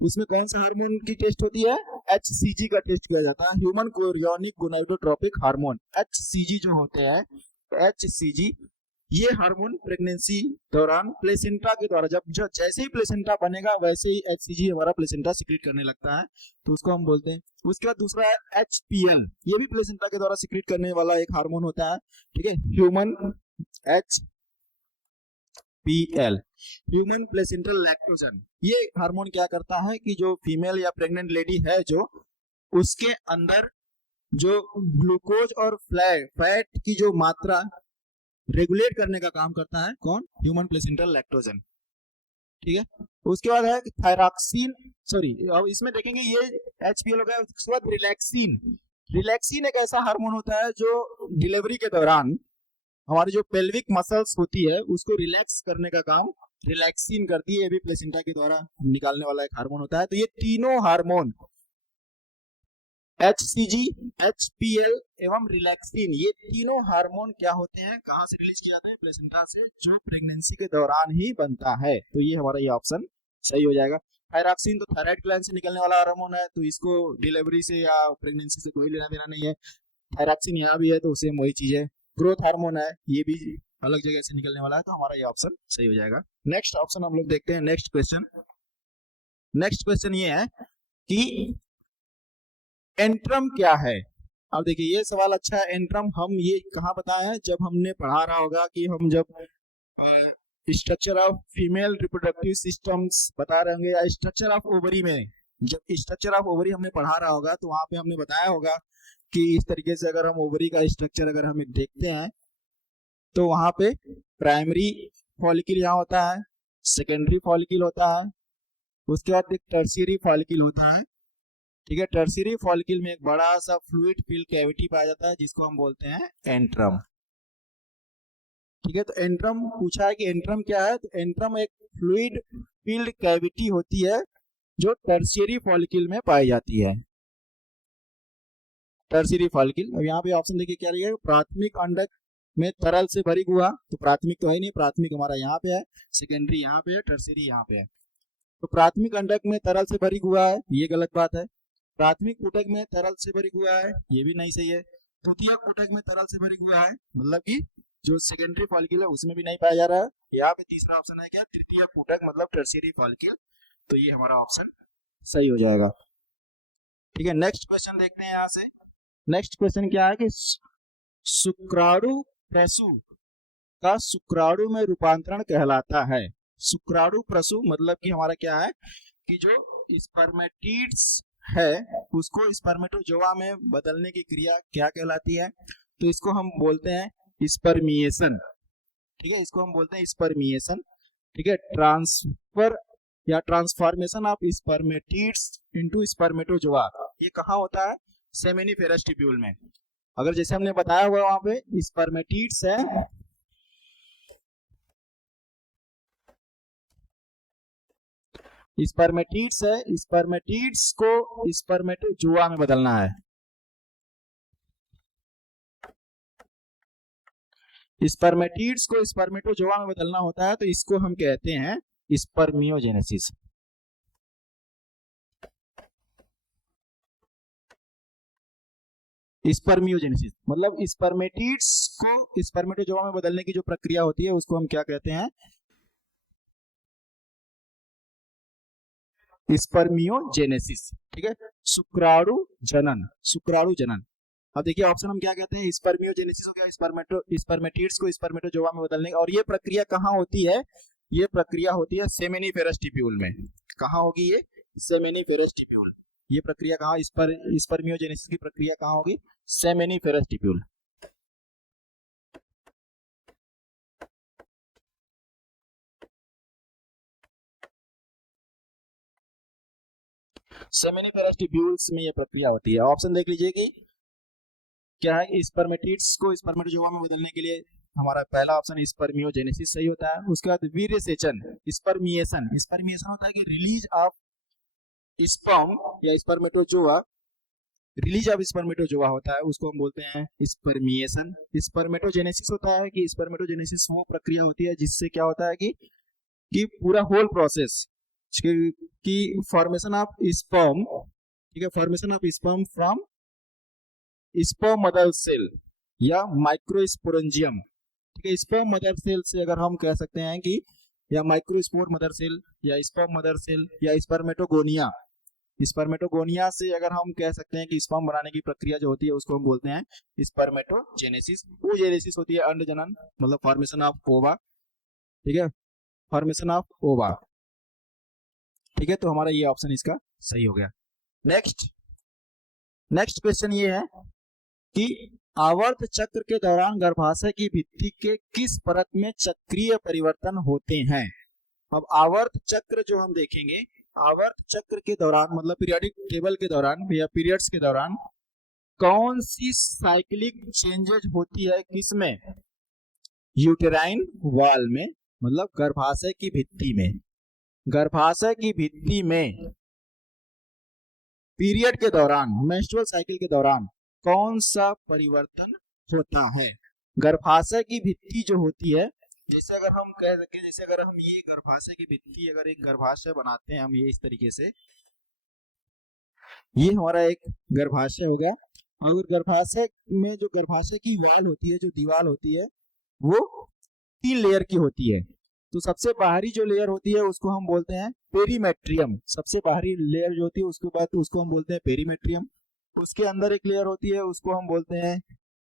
उसमें कौन सा हार्मोन की टेस्ट होती है, HCG का टेस्ट किया जाता है, human chorionic gonadotropic hormone. HCG जो होते हैं, HCG ये हार्मोन प्रेगनेंसी दौरान प्लेसेंटा के द्वारा, जब जैसे ही प्लेसेंटा बनेगा वैसे ही HCG हमारा प्लेसेंटा सिक्रीट करने लगता है, तो उसको हम बोलते हैं। उसके बाद दूसरा है HPL, ये भी प्लेसेंटा के द्वारा सिक्रीट करने वाला एक हार्मोन होता है। ठीक है, human HPL, human placental lactogen. ये हार्मोन क्या करता है कि जो फीमेल या प्रेग्नेंट लेडी है, जो उसके अंदर जो ग्लूकोज और फैट की जो मात्रा रेगुलेट करने का काम करता है कौन? Human placental lactogen. ठीक है, उसके बाद है थायरॉक्सिन, सॉरी अब इसमें देखेंगे ये HPL हो गया। उसके बाद रिलैक्सिन। रिलैक्सिन एक ऐसा हार्मोन होता है जो डिलीवरी के दौरान हमारी जो पेल्विक मसल्स होती है उसको रिलैक्स करने का काम रिलैक्सिन करती है। ये भी प्लेसेंटा के द्वारा निकालने वाला एक हार्मोन होता है। तो ये तीनों हार्मोन HCG, HPL एवं रिलैक्सिन, ये तीनों हार्मोन क्या होते हैं, कहां से रिलीज किए जाते हैं? प्लेसेंटा से, जो प्रेगनेंसी के दौरान ही बनता है। तो ये हमारा ये ऑप्शन सही हो जाएगा। थायरॉक्सिन तो थायराइड ग्लैंड से निकलने वाला हार्मोन है, तो इसको डिलीवरी से या प्रेगनेंसी से कोई लेना देना नहीं है। थायरॉक्सिन यहाँ भी है तो सेम वही चीज है। ग्रोथ हार्मोन है, ये भी अलग जगह से निकलने वाला है, तो हमारा ये ऑप्शन सही हो जाएगा। नेक्स्ट ऑप्शन हम लोग देखते हैं। नेक्स्ट क्वेश्चन, नेक्स्ट क्वेश्चन ये है कि एंट्रम क्या है। अब देखिए ये सवाल अच्छा है। एंट्रम हम ये कहाँ बताए हैं? जब हमने पढ़ा रहा होगा कि हम जब structure of female reproductive systems बता रहे होंगे, या स्ट्रक्चर ऑफ ओवरी में, जब स्ट्रक्चर ऑफ ओवरी हमने पढ़ा रहा होगा तो वहां पे हमने बताया होगा कि इस तरीके से अगर हम ओवरी का स्ट्रक्चर अगर हम देखते हैं तो वहां पे प्राइमरी फॉलिकल यहाँ होता है, सेकेंडरी फॉलिकल होता है, उसके बाद एक टर्शियरी फॉलिकल होता है। ठीक है, टर्शियरी फॉलिकल में एक बड़ा सा फ्लूइड फिल्ड कैविटी पाया जाता है जिसको हम बोलते हैं एंट्रम। ठीक है, तो एंट्रम पूछा है कि एंट्रम क्या है, तो एंट्रम एक फ्लूइड फिल्ड कैविटी होती है जो टर्शियरी फॉलिकल में पाई जाती है। Tertiary follicle. अब यहाँ पे ऑप्शन देखिए क्या रहेगा? प्राथमिक अंडक में तरल से भरी गुहा, तो प्राथमिक तो है नहीं, प्राथमिक हमारा यहाँ पे है, सेकेंडरी यहाँ पे है, टर्शियरी यहाँ पे है। तो प्राथमिक अंडक में तरल से भरी गुहा है, ये गलत बात है। प्राथमिक ऊतक में तरल से भरी गुहा है, ये भी नहीं सही है। तृतीयक ऊतक में तरल से भरी गुहा है, मतलब कि जो सेकेंडरी फॉलिकल है उसमें भी नहीं पाया जा रहा है। यहाँ पे तीसरा ऑप्शन है क्या? तृतीयक ऊतक मतलब टर्शियरी फॉलिकल। तो ये हमारा ऑप्शन सही हो जाएगा। ठीक है, नेक्स्ट क्वेश्चन देखते हैं यहाँ से। नेक्स्ट क्वेश्चन क्या है कि शुक्राणु प्रसु का शुक्राणु में रूपांतरण कहलाता है। शुक्राणु प्रसु मतलब कि हमारा क्या है कि जो स्पर्मेटिड्स है उसको स्पर्मेटोजोआ में बदलने की क्रिया क्या कहलाती है? तो इसको हम बोलते हैं स्पर्मिएशन। ठीक है, इसको हम बोलते हैं स्पर्मिएशन। ठीक है, ट्रांसफर या transformation of spermatids into spermatozoa, ये कहाँ होता है? सेमिनिफेरस ट्यूब्यूल में। अगर जैसे हमने बताया हुआ वहां पे स्पर्मेटिड्स है, स्पर्मेटिड्स है, स्पर्मेटिड्स को स्पर्मेटोजोआ में बदलना है। स्पर्मेटिड्स को स्पर्मेटोजोआ में बदलना होता है, तो इसको हम कहते हैं स्पर्मियोजेनेसिस। स्पर्मियोजेनेसिस मतलब स्पर्मेटिड्स को स्पर्मेटोजोआ में बदलने की जो प्रक्रिया होती है उसको हम क्या कहते हैं? स्पर्मियोजेनेसिस। ठीक है, शुक्राणु जनन, शुक्राणु जनन। अब देखिए ऑप्शन हम क्या कहते हैं? स्पर्मियोजेनेसिस हो गया, स्पर्मेटिड्स को स्पर्मेटोजोआ में बदलने, और ये प्रक्रिया कहाँ होती है? ये प्रक्रिया होती है सेमिनिफेरस ट्यूब्यूल में। कहाँ होगी ये? Seminiferous tubule. ये प्रक्रिया कहाँ? स्पर्मियोजेनेसिस की प्रक्रिया कहाँ होगी? Seminiferous tubule. सेमिनिफेरस ट्यूब्यूल्स में ये प्रक्रिया होती है। ऑप्शन देख लीजिए कि क्या है कि स्पर्मेटिड्स को स्पर्मेटोजोआ में बदलने के लिए हमारा पहला ऑप्शन स्पर्मियोजेनेसिस सही होता है। उसके बाद वीर्यसेचन, स्पर्मिएशन। स्पर्मिएशन होता है कि रिलीज ऑफ स्पर्म या स्पर्मेटोजोआ, रिलीज ऑफ स्पर्मेटोजोआ होता है, उसको हम बोलते हैं स्पर्मिएशन। स्पर्मेटोजेनेसिस होता है कि स्पर्मेटोजेनेसिस वो प्रक्रिया होती है जिससे क्या होता है कि पूरा होल प्रोसेस की फॉर्मेशन ऑफ स्पर्म, ठीक है, formation of sperm from sperm mother cell या माइक्रोस्पोरेंजियम। ठीक है, स्पर्म मदर सेल से अगर हम कह सकते हैं कि या माइक्रोस्पोर मदर सेल या स्पर्म मदर सेल या स्पर्मेटोगोनिया, स्पर्मेटोगोनिया से अगर हम कह सकते हैं कि स्पर्म बनाने की प्रक्रिया जो होती है उसको हम बोलते हैं स्पर्मेटोजेनेसिस। ओजेनेसिस होती है अंड जनन मतलब फॉर्मेशन ऑफ ओवा। ठीक है, फॉर्मेशन ऑफ ओवा। ठीक है, तो हमारा ये ऑप्शन इसका सही हो गया। नेक्स्ट क्वेश्चन ये है कि आवर्त चक्र के दौरान गर्भाशय की भित्ति के किस परत में चक्रीय परिवर्तन होते हैं? अब आवर्त चक्र जो हम देखेंगे, आवर्त चक्र के दौरान मतलब पीरियोडिक टेबल के दौरान या पीरियड्स के दौरान कौन सी साइक्लिक चेंजेज होती है? किसमें? यूटेराइन वॉल में, मतलब गर्भाशय की भित्ति में। गर्भाशय की भित्ति में पीरियड के दौरान, मेंस्ट्रुअल साइकिल के दौरान कौन सा परिवर्तन होता है? गर्भाशय की भित्ति जो होती है, जैसे अगर हम कह सकें, जैसे अगर हम ये गर्भाशय की भित्ति, अगर एक गर्भाशय बनाते हैं हम ये इस तरीके से, ये हमारा एक गर्भाशय हो गया। और गर्भाशय में जो गर्भाशय की वॉल होती है, जो दीवार होती है, वो 3 लेयर की होती है। तो सबसे बाहरी जो लेयर होती है उसको हम बोलते हैं पेरीमेट्रियम। सबसे बाहरी लेयर जो होती है उसके बाद उसको हम बोलते हैं पेरीमेट्रियम। उसके अंदर एक लेयर होती है उसको हम बोलते हैं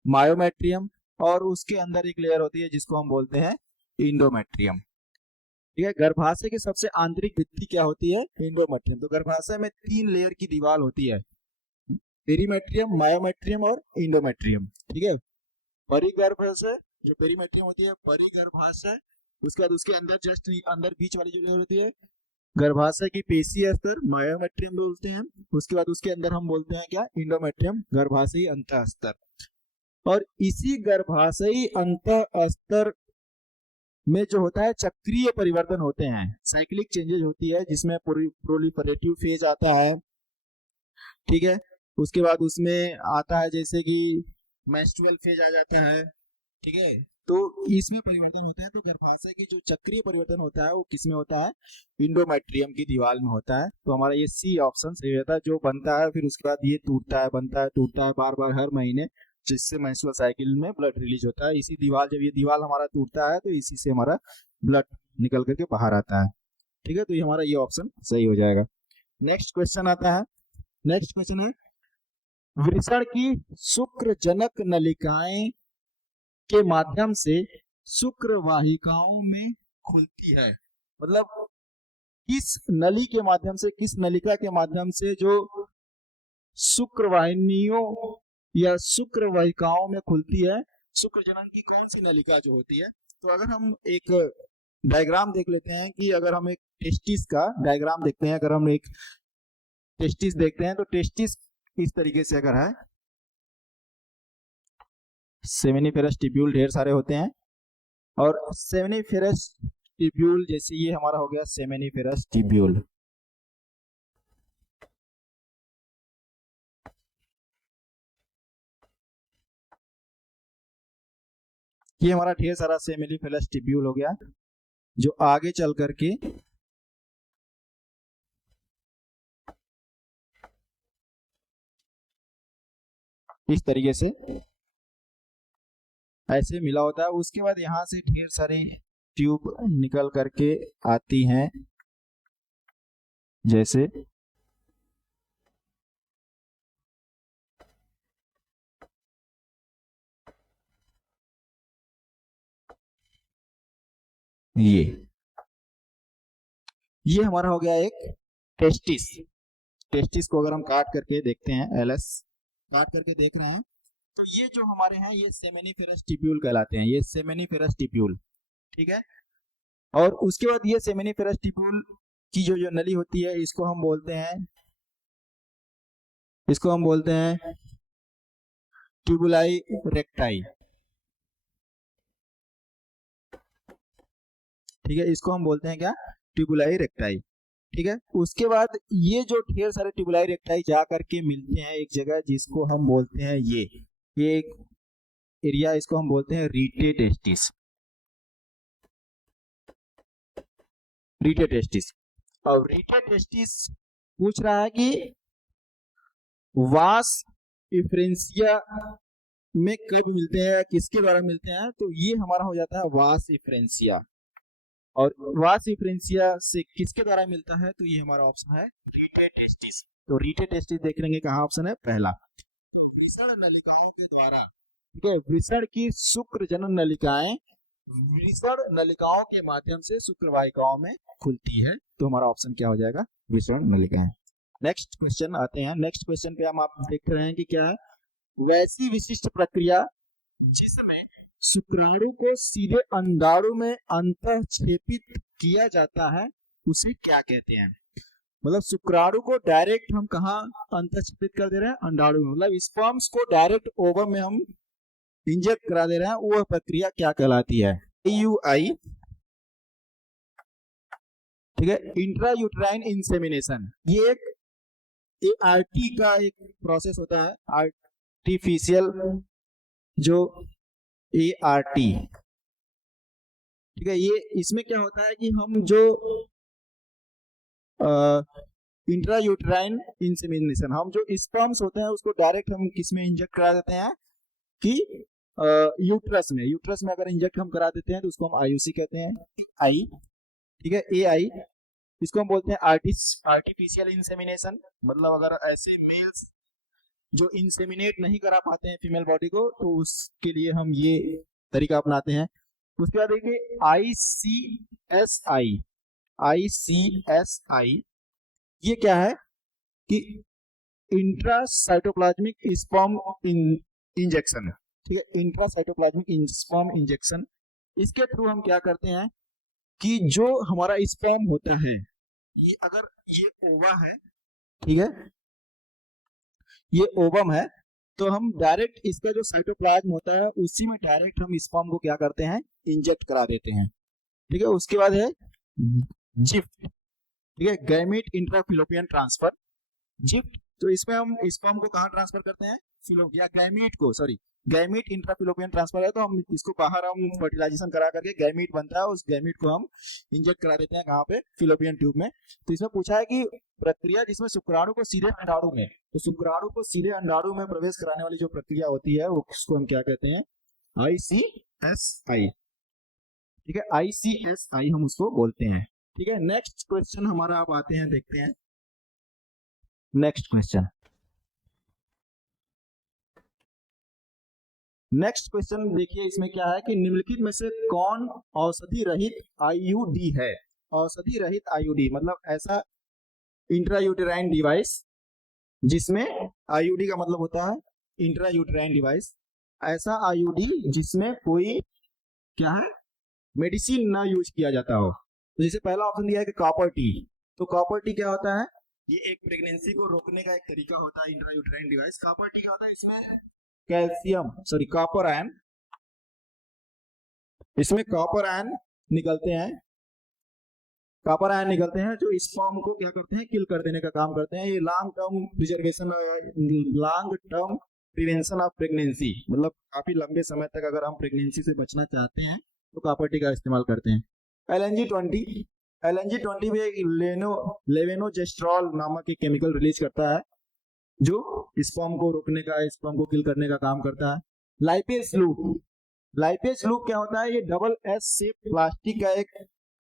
मायोमेट्रियम, और उसके अंदर एक लेयर होती है जिसको हम बोलते हैं इंडोमेट्रियम। ठीक है, गर्भाशय की सबसे आंतरिक भित्ति क्या होती है? इंडोमेट्रियम। तो गर्भाशय में 3 लेयर की दीवार होती है, पेरीमेट्रियम, मायोमेट्रियम और इंडोमेट्रियम। ठीक है, परिगर्भाशय जो पेरीमेट्रियम होती है, परिगर्भाशय, उसके बाद उसके अंदर जस्ट अंदर बीच वाली जो लेयर होती है गर्भाशय की पेशीय स्तर, मायोमेट्रियम बोलते हैं। उसके बाद उसके अंदर हम बोलते हैं क्या? इंडोमेट्रियम, गर्भाशयी अंतः स्तर। और इसी गर्भाशयी अंतः स्तर में जो होता है चक्रीय परिवर्तन होते हैं, साइक्लिक चेंजेज होती है, जिसमें प्रोलिफरेटिव फेज आता है। ठीक है, उसके बाद उसमें आता है जैसे कि मेंस्ट्रुअल फेज आ जाता है। ठीक है, तो इसमें परिवर्तन होता है। तो गर्भाशय की जो चक्रीय परिवर्तन होता है वो किसमें होता है? इंडोमेट्रियम की दीवार में होता है। तो हमारा ये सी ऑप्शन सही रहता है, जो बनता है फिर उसके बाद ये टूटता है, बनता है, टूटता है बार बार हर महीने, जिससे मेंस्ट्रुअल साइकिल में ब्लड रिलीज होता है। इसी दीवार, जब ये दीवार हमारा टूटता है तो इसी से हमारा ब्लड निकल करके बाहर आता है। ठीक है, तो ये हमारा ये ऑप्शन सही हो जाएगा। नेक्स्ट क्वेश्चन आता है, नेक्स्ट क्वेश्चन है, वृषण की शुक्रजनक नलिकाएं के माध्यम से शुक्र वाहिकाओं में खुलती है। मतलब किस नली के माध्यम से, किस नलिका के माध्यम से जो शुक्र वाहिनियों या शुक्र वाहिकाओं में खुलती है? शुक्र जनन की कौन सी नलिका जो होती है? तो अगर हम एक डायग्राम देख लेते हैं कि अगर हम एक टेस्टिस का डायग्राम देखते हैं, अगर हम एक टेस्टिस देखते हैं तो टेस्टिस इस तरीके से अगर है, सेमिनिफेरस टिब्यूल ढेर सारे होते हैं, और सेमिनिफेरस टिब्यूल जैसे ये हमारा हो गया सेमिनिफेरस टिब्यूल। ये हमारा ढेर सारा सेमिनिफेरस टिब्यूल हो गया, जो आगे चल करके इस तरीके से ऐसे मिला होता है। उसके बाद यहाँ से ढेर सारी ट्यूब निकल करके आती हैं, जैसे ये हमारा हो गया एक टेस्टिस। टेस्टिस को अगर हम काट करके देखते हैं, एलएस काट करके देख रहे हैं, तो ये जो हमारे हैं ये सेमिनिफेरस टिब्यूल कहलाते हैं, ये सेमिनिफेरस टिब्यूल। ठीक है, और उसके बाद ये सेमिनिफेरस टिब्यूल की जो जो नली होती है इसको हम बोलते हैं, इसको हम बोलते हैं ट्यूबुलाई रेक्टाई। ठीक है, इसको हम बोलते हैं क्या? ट्यूबुलाई रेक्टाई। ठीक है, उसके बाद ये जो ढेर सारे ट्यूबुलाई रेक्टाई जा करके मिलते हैं एक जगह, जिसको हम बोलते हैं ये एक एरिया, इसको हम बोलते हैं रीटे टेस्टिस। रीटे टेस्टिस। और रीटे टेस्टिस पूछ रहा है कि वास इफ्रेंसिया में कब मिलते हैं, किसके द्वारा मिलते हैं? तो ये हमारा हो जाता है वास इफ्रेंसिया। और वास इफ्रेंसिया से किसके द्वारा मिलता है? तो ये हमारा ऑप्शन है रीटे टेस्टिस। तो रीटे टेस्टिस देख लेंगे कहाँ ऑप्शन है? पहला। तो वृषण नलिकाओं के द्वारा, ठीक है, वृषण की शुक्र जनन नलिकाएं वृषण नलिकाओं के माध्यम से शुक्र वाहिकाओं में खुलती है। तो हमारा ऑप्शन क्या हो जाएगा? वृषण नलिकाएं। नेक्स्ट क्वेश्चन आते हैं। नेक्स्ट क्वेश्चन पे हम आप देख रहे हैं कि क्या है, वैसी विशिष्ट प्रक्रिया जिसमें शुक्राणु को सीधे अंडाणु में अंतःक्षेपित किया जाता है उसे क्या कहते हैं? मतलब शुक्राणु को डायरेक्ट हम कहाँ अंतःक्षेपित कर दे रहे हैं? अंडाणु में। मतलब स्पर्म्स को डायरेक्ट ओवम में हम इंजेक्ट करा दे रहे हैं, वो प्रक्रिया क्या कहलाती है? IUI, ठीक है, इंट्रा यूट्राइन इंसेमिनेशन। ये एक ART का एक प्रोसेस होता है, आर्टिफिशियल जो ART, ठीक है। ये इसमें क्या होता है कि हम जो इंट्रा यूट्राइन इंसेमिनेशन, हम जो स्पर्म्स होते हैं उसको डायरेक्ट हम किस में इंजेक्ट करा देते हैं कि यूट्रस में। यूट्रस में अगर इंजेक्ट हम करा देते हैं तो उसको हम IUC कहते हैं, आई, ठीक है, AI। इसको हम बोलते हैं आर्टिफिशियल इंसेमिनेशन। मतलब अगर ऐसे मेल्स जो इंसेमिनेट नहीं करा पाते हैं फीमेल बॉडी को, तो उसके लिए हम ये तरीका अपनाते हैं। उसके बाद देखिए ICSI, ये क्या है कि इंट्रासाइटोप्लाज्मिक स्पर्म इंजेक्शन, ठीक है, इंट्रासाइटोप्लाज्मिक स्पर्म इंजेक्शन। इसके थ्रू हम क्या करते हैं कि जो हमारा स्पर्म होता है, ये अगर ये ओवा है, ठीक है, ये ओवम है, तो हम डायरेक्ट इसका जो साइटोप्लाज्म होता है उसी में डायरेक्ट हम स्पर्म को क्या करते हैं? इंजेक्ट करा देते हैं, ठीक है। उसके बाद है जिफ्ट, ठीक है, गैमीट इंट्राफिलोपियन ट्रांसफर, जिफ्ट। तो इसमें हम स्पर्म को कहाँ ट्रांसफर करते हैं? या गैमीट को, सॉरी, गैमीट इंट्राफिलोपियन ट्रांसफर है, तो हम इसको बाहर हम फर्टिलाइजेशन करा करके गैमीट बनता है, उस गैमीट को हम इंजेक्ट करा देते हैं कहाँ पे? फिलोपियन ट्यूब में। तो इसमें पूछा है कि प्रक्रिया जिसमें शुक्राणु को सीधे अंडाणु में, तो शुक्राणु को सीधे अंडाणु में प्रवेश कराने वाली जो प्रक्रिया होती है वो उसको हम क्या कहते हैं? ICSI, ठीक है, ICSI हम उसको बोलते हैं, ठीक है। नेक्स्ट क्वेश्चन हमारा आप आते हैं, देखते हैं नेक्स्ट क्वेश्चन। नेक्स्ट क्वेश्चन देखिए, इसमें क्या है कि निम्नलिखित में से कौन औषधि रहित IUD है? औषधि रहित IUD मतलब ऐसा इंट्रायूटेराइन डिवाइस जिसमें, IUD का मतलब होता है इंट्रायूटेराइन डिवाइस, ऐसा IUD जिसमें कोई क्या है? मेडिसिन ना यूज किया जाता हो। तो जैसे पहला ऑप्शन दिया है कि कॉपर टी। तो कॉपर टी क्या होता है? ये एक प्रेगनेंसी को रोकने का एक तरीका होता है, इंट्रायूटेराइन डिवाइस। कॉपर टी क्या होता है? इसमें कैल्शियम, सॉरी, कॉपर आयन, इसमें कॉपर आयन निकलते हैं, कॉपर आयन निकलते हैं जो स्पर्म को क्या करते हैं? किल कर देने का काम करते हैं। ये long term preservation, long term prevention of pregnancy, मतलब काफी लंबे समय तक अगर हम प्रेगनेंसी से बचना चाहते हैं तो कॉपर टी का इस्तेमाल करते हैं। LNG-20 भी एक लेवेनोजेस्ट्रॉल नामक एक केमिकल रिलीज करता है जो स्पर्म को रोकने का, स्पर्म को किल करने का काम करता है। लाइपेज लूप क्या होता है? ये डबल S शेप प्लास्टिक का एक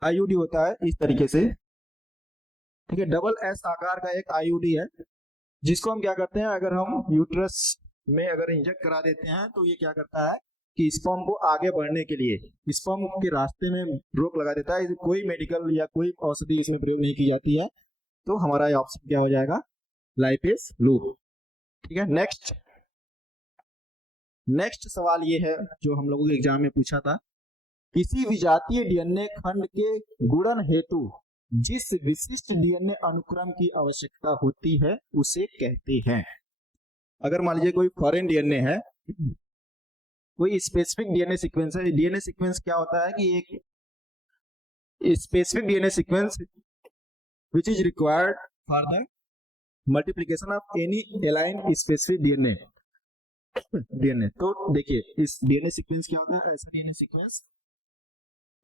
IUD होता है, इस तरीके से, ठीक है, डबल S आकार का एक IUD है, जिसको हम क्या करते हैं? अगर हम यूट्रस में अगर इंजेक्ट करा देते हैं तो ये क्या करता है कि स्पर्म को आगे बढ़ने के लिए, स्पर्म के रास्ते में रोक लगा देता है। कोई मेडिकल या कोई औषधि इसमें प्रयोग नहीं की जाती है। तो हमारा ऑप्शन क्या हो जाएगा? लाइपेज लूप, ठीक है। नेक्स्ट सवाल ये है जो हम लोगों के एग्जाम में पूछा था, किसी विजातीय DNA खंड के गुणन हेतु जिस विशिष्ट DNA अनुक्रम की आवश्यकता होती है उसे कहते हैं। अगर मान लीजिए कोई फॉरेन DNA है, कोई स्पेसिफिक DNA सीक्वेंस है। DNA सीक्वेंस क्या होता है कि एक specific DNA sequence which is required for the multiplication of any align specific DNA। तो देखिए, इस DNA सीक्वेंस क्या होता है? ऐसा DNA सीक्वेंस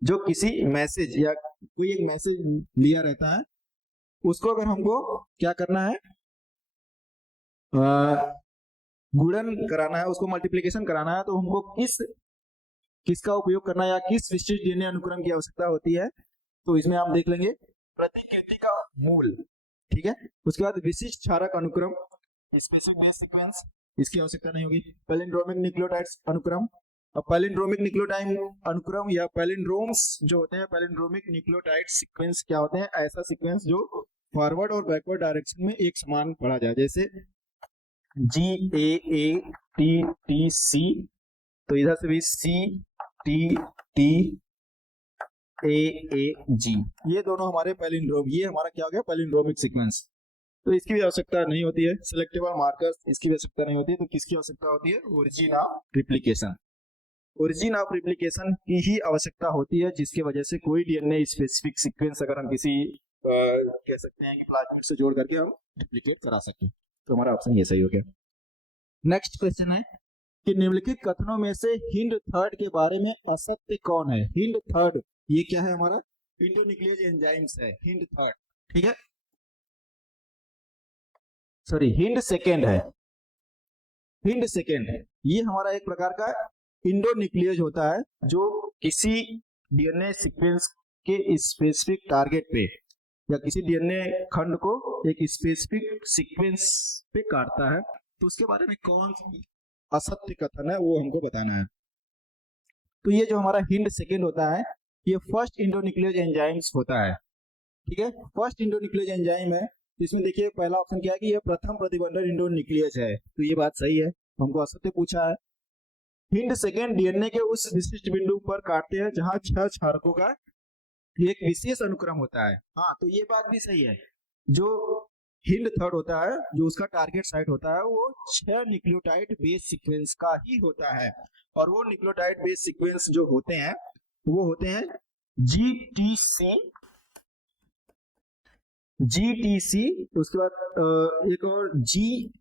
जो किसी मैसेज या कोई एक मैसेज लिया रहता है, उसको अगर हमको क्या करना है? गुणन कराना है, उसको मल्टीप्लीकेशन कराना है, तो हमको किसका उपयोग करना है या किस विशिष्ट DNA अनुक्रम की आवश्यकता होती है? तो इसमें आप देख लेंगे प्रतिकृति का मूल, ठीक है। उसके बाद विशिष्ट क्षारक अनुक्रम, स्पेसिफिक बेस सीक्वेंस, इसकी आवश्यकता नहीं होगी। पैलिंड्रोमिक न्यूक्लियोटाइड्स अनुक्रम, अब पैलिंड्रोमिक न्यूक्लियोटाइड अनुक्रम या पैलिंड्रोम्स जो होते हैं, पैलिंड्रोमिक न्यूक्लियोटाइड सीक्वेंस क्या होते हैं? ऐसा सीक्वेंस जो फॉरवर्ड और बैकवर्ड डायरेक्शन में एक समान पढ़ा जाए। जैसे GAATTC, तो इधर से भी CTTAAG, ये दोनों हमारे पैलिंड्रोम, ये हमारा क्या हो गया, पैलिंड्रोमिक सीक्वेंस। तो इसकी भी आवश्यकता नहीं होती है, सिलेक्टिव मार्कर्स इसकी भी आवश्यकता नहीं होती है। तो किसकी आवश्यकता होती है, origin of replication. Origin of replication की ही आवश्यकता होती है, जिसकी वजह से कोई डीएनए स्पेसिफिक सीक्वेंस अगर हम किसी कह सकते हैं कि प्लाज्मिड से जोड़ करके हम रिप्लिकेट करा सकते हैं। तो हमारा ऑप्शन ये सही हो गया। नेक्स्ट क्वेश्चन है कि निम्नलिखित कथनों में से हिंड थर्ड के बारे में असत्य कौन है। हिंड थर्ड ये क्या है, हमारा इंडोन्यूक्लियेज एंजाइम्स है हिंड थर्ड, ठीक है, सॉरी हिंड सेकेंड है। हिंड सेकेंड ये हमारा एक प्रकार का इंडोन्यूक्लियेज होता है जो किसी डीएनए सीक्वेंस के स्पेसिफिक टारगेट पे या किसी डीएनए खंड को एक स्पेसिफिक सीक्वेंस पे काटता है। तो उसके बारे में कौन असत्य कथन है वो हमको बताना है। तो ये जो हमारा हिंड सेकेंड होता है ये फर्स्ट इंडोन्यूक्लियेज एंजाइम्स होता है, ठीक है, फर्स्ट इंडोन्यूक्लियेज एंजाइम है। तो इसमें देखिए पहला ऑप्शन क्या है कि यह प्रथम प्रतिबंधक इंडोन्यूक्लियेज है, तो ये बात सही है, हमको असत्य पूछा है। हिंड सेकेंड डीएनए के उस विशिष्ट बिंदु पर काटते हैं जहां 6 क्षारकों का एक विशेष अनुक्रम होता है। हाँ, तो ये बात भी सही है, जो हिंड थर्ड होता है जो उसका टारगेट साइट होता है वो 6 न्यूक्लियोटाइड बेस सीक्वेंस का ही होता है। और वो न्यूक्लियोटाइड बेस सीक्वेंस जो होते हैं वो होते हैं GTC, उसके बाद एक और GAC,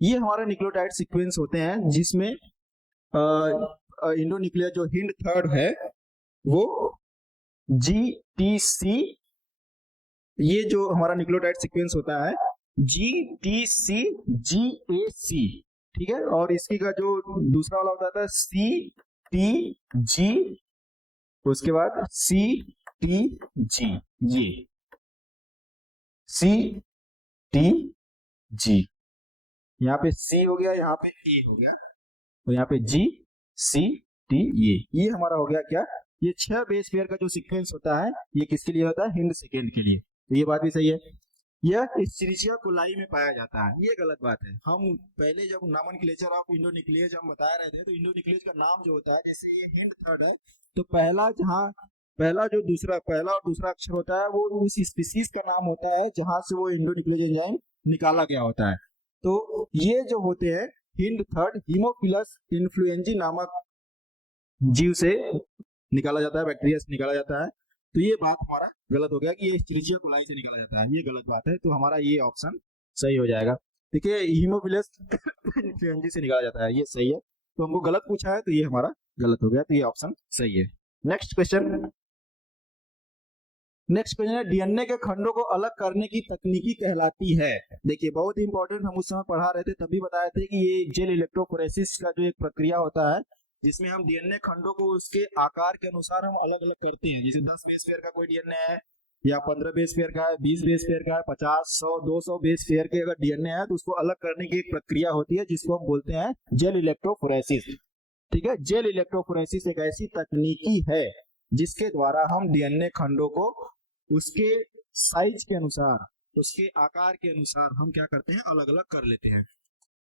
ये हमारा न्यूक्लियोटाइड सीक्वेंस होते हैं जिसमें इंडोन्यूक्लियर जो हिंड थर्ड है वो GTC, ये जो हमारा न्यूक्लियोटाइड सीक्वेंस होता है GTC GAC, ठीक है, और इसकी का जो दूसरा वाला होता था CTG, उसके बाद CTG, ये CTG, यहाँ पे C हो गया, यहाँ पे E हो गया, तो यहाँ पे GCT, ये हमारा हो गया क्या, ये 6 बेस पेयर का जो सीक्वेंस होता है ये किसके लिए होता है, हिंड सेकेंड के लिए। तो ये बात भी सही है। यह एस्चेरिचिया कोलाई में पाया जाता है, ये गलत बात है। हम पहले जब नॉमेनक्लेचर ऑफ इंडोन्यूक्लियेज हम बता रहे थे तो इंडोन्यूक्लियेज का नाम जो होता है, जैसे ये हिंड थर्ड है तो पहला और दूसरा अक्षर होता है वो उस स्पीसीज का नाम होता है जहां से वो इंडोन्यूक्लियेज एंजाइम निकाला गया होता है। तो ये जो होते हैं हिंड थर्ड हीमोफिलस इन्फ्लुएंजी नामक जीव से निकाला जाता है, बैक्टीरिया से निकाला जाता है। तो ये बात हमारा गलत हो गया कि ये एस्चेरिचिया कोलाई से निकाला जाता है, ये गलत बात है। तो हमारा ये ऑप्शन सही हो जाएगा। देखिए हीमोफिलस इन्फ्लुएंजी से निकाला जाता है, ये सही है। तो हमको गलत पूछा है तो ये हमारा गलत हो गया, तो ये ऑप्शन सही है। नेक्स्ट क्वेश्चन है डीएनए के खंडों को अलग करने की तकनीकी कहलाती है। देखिए बहुत इंपॉर्टेंट, हम उस समय पढ़ा रहे थे तभी बताए थे कि ये जेल इलेक्ट्रोफोरेसिस का जो एक प्रक्रिया होता है जिसमें हम डीएनए खंडों को उसके आकार के अनुसार हम अलग अलग करते हैं। जैसे 10 बेस पेयर का कोई डीएनए है या 15 बेस पेयर का है, 20 बेस पेयर का है, 50, 100, 200 बेस पेयर के अगर डीएनए है तो उसको अलग करने की एक प्रक्रिया होती है जिसको हम बोलते हैं जेल इलेक्ट्रोफोरेसिस, ठीक है। जेल इलेक्ट्रोफोरेसिस एक ऐसी तकनीकी है जिसके द्वारा हम डीएनए खंडों को उसके साइज के अनुसार, उसके आकार के अनुसार हम क्या करते हैं, अलग अलग कर लेते हैं।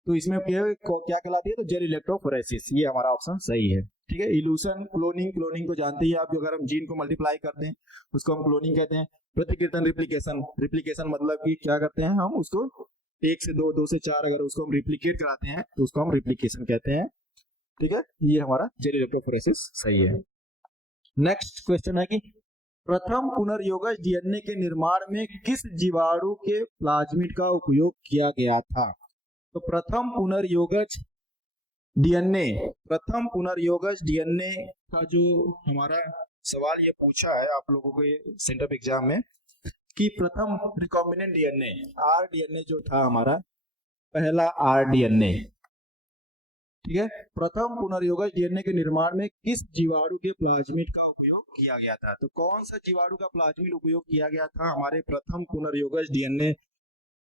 तो इसमें क्या कहलाती है, तो जेल इलेक्ट्रोफोरेसिस, ये हमारा ऑप्शन सही है, ठीक है। इल्यूशन, क्लोनिंग तो जानते ही आप, अगर हम जीन को मल्टीप्लाई करते हैं उसको हम क्लोनिंग कहते हैं। प्रतिकीर्तन, रिप्लिकेशन मतलब कि क्या करते हैं हम उसको 1 से 2, 2 से 4 अगर उसको हम रिप्लिकेट कराते हैं तो उसको हम रिप्लिकेशन कहते हैं, ठीक है। ये हमारा जेल इलेक्ट्रोफोरेसिस सही है। नेक्स्ट क्वेश्चन है कि प्रथम पुनर्योगज डीएनए के निर्माण में किस जीवाणु के प्लाज्मिड का उपयोग किया गया था। तो प्रथम पुनर्योगज डीएनए का जो हमारा सवाल ये पूछा है आप लोगों के सेंटर ऑफ एग्जाम में कि प्रथम रिकॉम्बिनेंट डीएनए आरडीएनए जो था हमारा पहला आरडीएनए, ठीक है, प्रथम पुनर्योगज डीएनए के निर्माण में किस जीवाणु के प्लाज्मिड का उपयोग किया गया था। तो कौन सा जीवाणु का प्लाज्मिड उपयोग किया गया था हमारे प्रथम पुनर्योगज डीएनए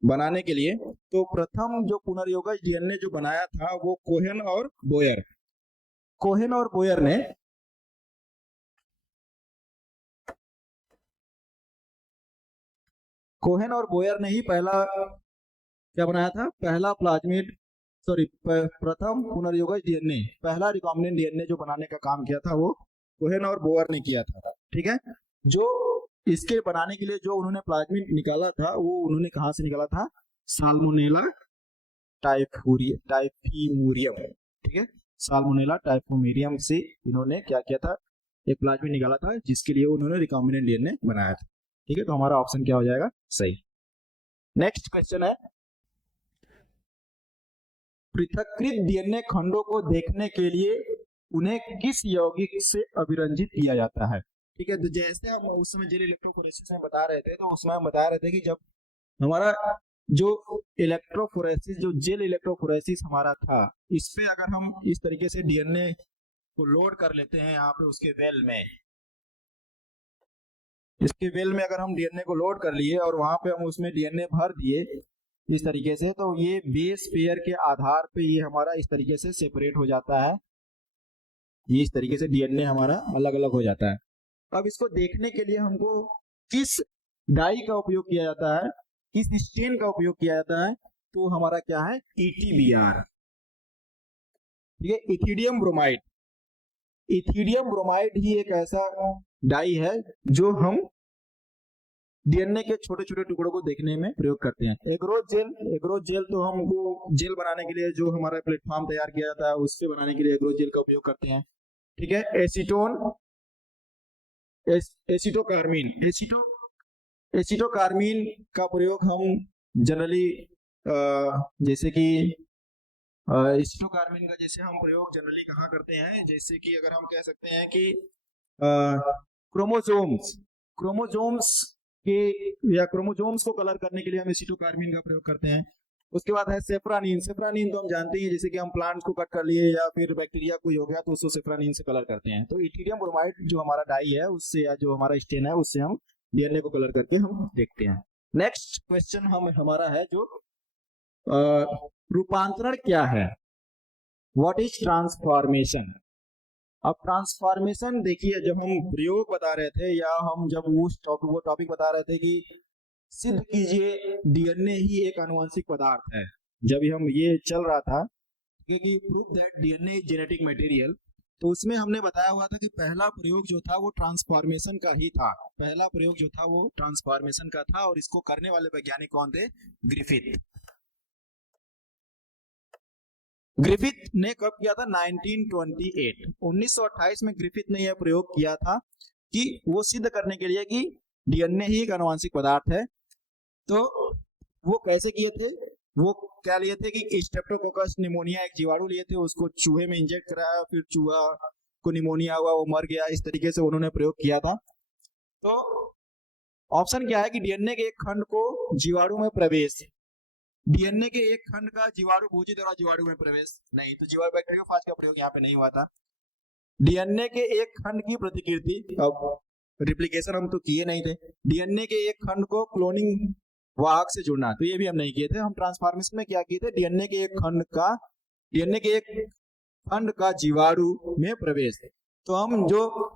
बनाने के लिए। तो प्रथम जो पुनर्योगज डीएनए जो बनाया था वो कोहेन और बोयर ने ही पहला क्या बनाया था? पहला प्लाज्मिड प्रथम पुनर्योगज डीएनए, पहला रिकॉम्बिनेंट डीएनए जो बनाने का काम किया था वो कोहेन और बोअर ने किया था। ठीक है, जो इसके बनाने के लिए जो उन्होंने प्लाज्मिड निकाला था वो उन्होंने कहाँ से निकाला था? साल्मोनेला टाइफीमुरियम। ठीक है, साल्मोनेला टाइफीमुरियम से इन्होंने क्या किया था? एक प्लाज्मिड निकाला था जिसके लिए उन्होंने रिकॉम्बिनेंट डीएनए बनाया था। ठीक है, तो हमारा ऑप्शन क्या हो जाएगा? सही। नेक्स्ट क्वेश्चन है, पृथक्कृत डीएनए खंडों को देखने के लिए उन्हें किस यौगिक से अभिरंजित किया जाता है? ठीक है, तो जैसे हम उस समय जेल इलेक्ट्रोफोरेसिस में बता रहे थे, तो उसमें हम बता रहे थे कि जब हमारा जो इलेक्ट्रोफोरेसिस, जो जेल इलेक्ट्रोफोरेसिस हमारा था, इस पे अगर हम इस तरीके से डीएनए को लोड कर लेते हैं यहाँ पे उसके वेल में, इसके वेल में अगर हम डीएनए को लोड कर लिए और वहां पे हम उसमें डीएनए भर दिए इस तरीके से, तो ये बेस पेयर के आधार पे ये हमारा इस तरीके से सेपरेट हो जाता है। ये इस तरीके से डीएनए हमारा अलग अलग हो जाता है। अब इसको देखने के लिए हमको किस डाई का उपयोग किया जाता है, किस स्टेन का उपयोग किया जाता है? तो हमारा क्या है? ETBR। ठीक है, इथिडियम ब्रोमाइड। इथिडियम ब्रोमाइड ही एक ऐसा डाई है जो हम डीएनए के छोटे छोटे टुकड़ों को देखने में प्रयोग करते हैं। एग्रोज जेल तो हमको जेल बनाने के लिए जो हमारा प्लेटफॉर्म तैयार किया जाता है उससे बनाने के लिए एग्रोज जेल का उपयोग करते हैं। ठीक है, एसीटोकार्मीन का प्रयोग हम जनरली जैसे कि एसीटोकार्मीन का जैसे हम प्रयोग जनरली कहाँ करते हैं? जैसे कि अगर हम कह सकते हैं कि क्रोमोजोम्स के या क्रोमोजोम्स को कलर करने के लिए हम एसीटोकार्मीन का प्रयोग करते हैं। उसके बाद है सेफ्रानीन। सेफ्रानीन तो हम जानते हैं, जैसे कि हम प्लांट्स को कट कर लिए या फिर बैक्टीरिया कोई हो गया तो उसको सेफ्रानीन से कलर करते हैं। तो इथिडियम ब्रोमाइड जो हमारा डाई है उससे, या जो हमारा स्टेन है उससे हम डीएनए को कलर करके हम देखते हैं। नेक्स्ट क्वेश्चन हमारा है जो रूपांतरण क्या है? What is transformation? अब ट्रांसफॉर्मेशन देखिए, जब हम प्रयोग बता रहे थे या हम जब वो टॉपिक बता रहे थे कि सिद्ध कीजिए डीएनए ही एक आनुवंशिक पदार्थ है, जब हम ये चल रहा था क्योंकि proof that DNA is genetic material, तो उसमें हमने बताया हुआ था कि पहला प्रयोग जो था वो ट्रांसफॉर्मेशन का ही था। पहला प्रयोग जो था वो ट्रांसफॉर्मेशन का था और इसको करने वाले वैज्ञानिक कौन थे? ग्रिफिथ ने कब किया था? 1928। 1928 में ग्रिफिथ ने यह प्रयोग किया था कि वो सिद्ध करने के लिए कि डीएनए ही एक आनुवंशिक पदार्थ है। तो वो कैसे किए थे? वो क्या लिए थे कि स्ट्रेप्टोकोकस निमोनिया एक जीवाणु लिए थे, उसको चूहे में इंजेक्ट कराया, फिर चूहा को निमोनिया हुआ, वो मर गया। इस तरीके से उन्होंने प्रयोग किया था। तो ऑप्शन क्या है कि डीएनए के एक खंड को जीवाणु में प्रवेश, डीएनए के एक खंड का जीवाणु भोजी द्वारा जीवाणु में प्रवेश नहीं, तो जीवाणु बैक्टीरियोफाज का प्रयोग यहाँ पे नहीं हुआ था। डीएनए के एक खंड की प्रतिकृति, अब रिप्लिकेशन हम तो किए नहीं थे। डीएनए के एक खंड को क्लोनिंग वाहक से जुड़ना, तो ये भी हम नहीं किए थे। हम ट्रांसफॉर्मेशन में क्या किए थे? डीएनए के एक खंड का जीवाणु में प्रवेश। तो हम जो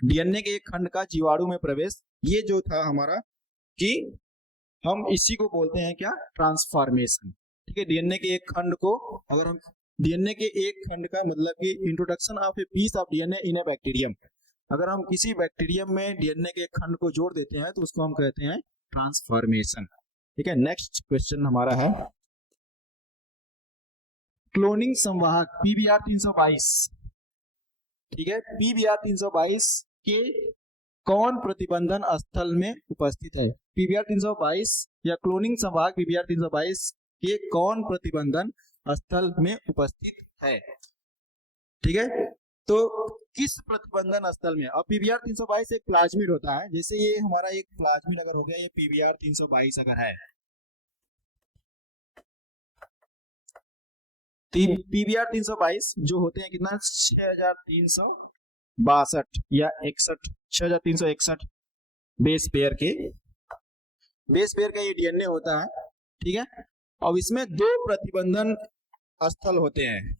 डीएनए के एक खंड का जीवाणु में प्रवेश, ये जो था हमारा कि हम इसी को बोलते हैं क्या? ट्रांसफॉर्मेशन। ठीक है, डीएनए के एक खंड को, अगर हम डीएनए के एक खंड का मतलब कि introduction of a piece of DNA in a bacterium, अगर हम किसी बैक्टीरियम में डीएनए के एक खंड को जोड़ देते हैं तो उसको हम कहते हैं ट्रांसफॉर्मेशन। ठीक है, नेक्स्ट क्वेश्चन हमारा है क्लोनिंग संवाहक पीबीआर 322। ठीक है, पीबीआर 322 के कौन प्रतिबंधन स्थल में उपस्थित है? पीबीआर 322 या क्लोनिंग संवाहक पीबीआर 322 के कौन प्रतिबंधन स्थल में उपस्थित है? ठीक है, तो किस प्रतिबंधन स्थल में? अब पीबीआर 322 एक प्लाज्मिड होता है, जैसे ये हमारा एक प्लाज्मिड अगर हो गया, ये पीबीआर 322 अगर है, पीबीआर 322 जो होते हैं कितना? 6362 या 61, 6361 बेस पेयर का ये डीएनए होता है। ठीक है, अब इसमें दो प्रतिबंधन स्थल होते हैं,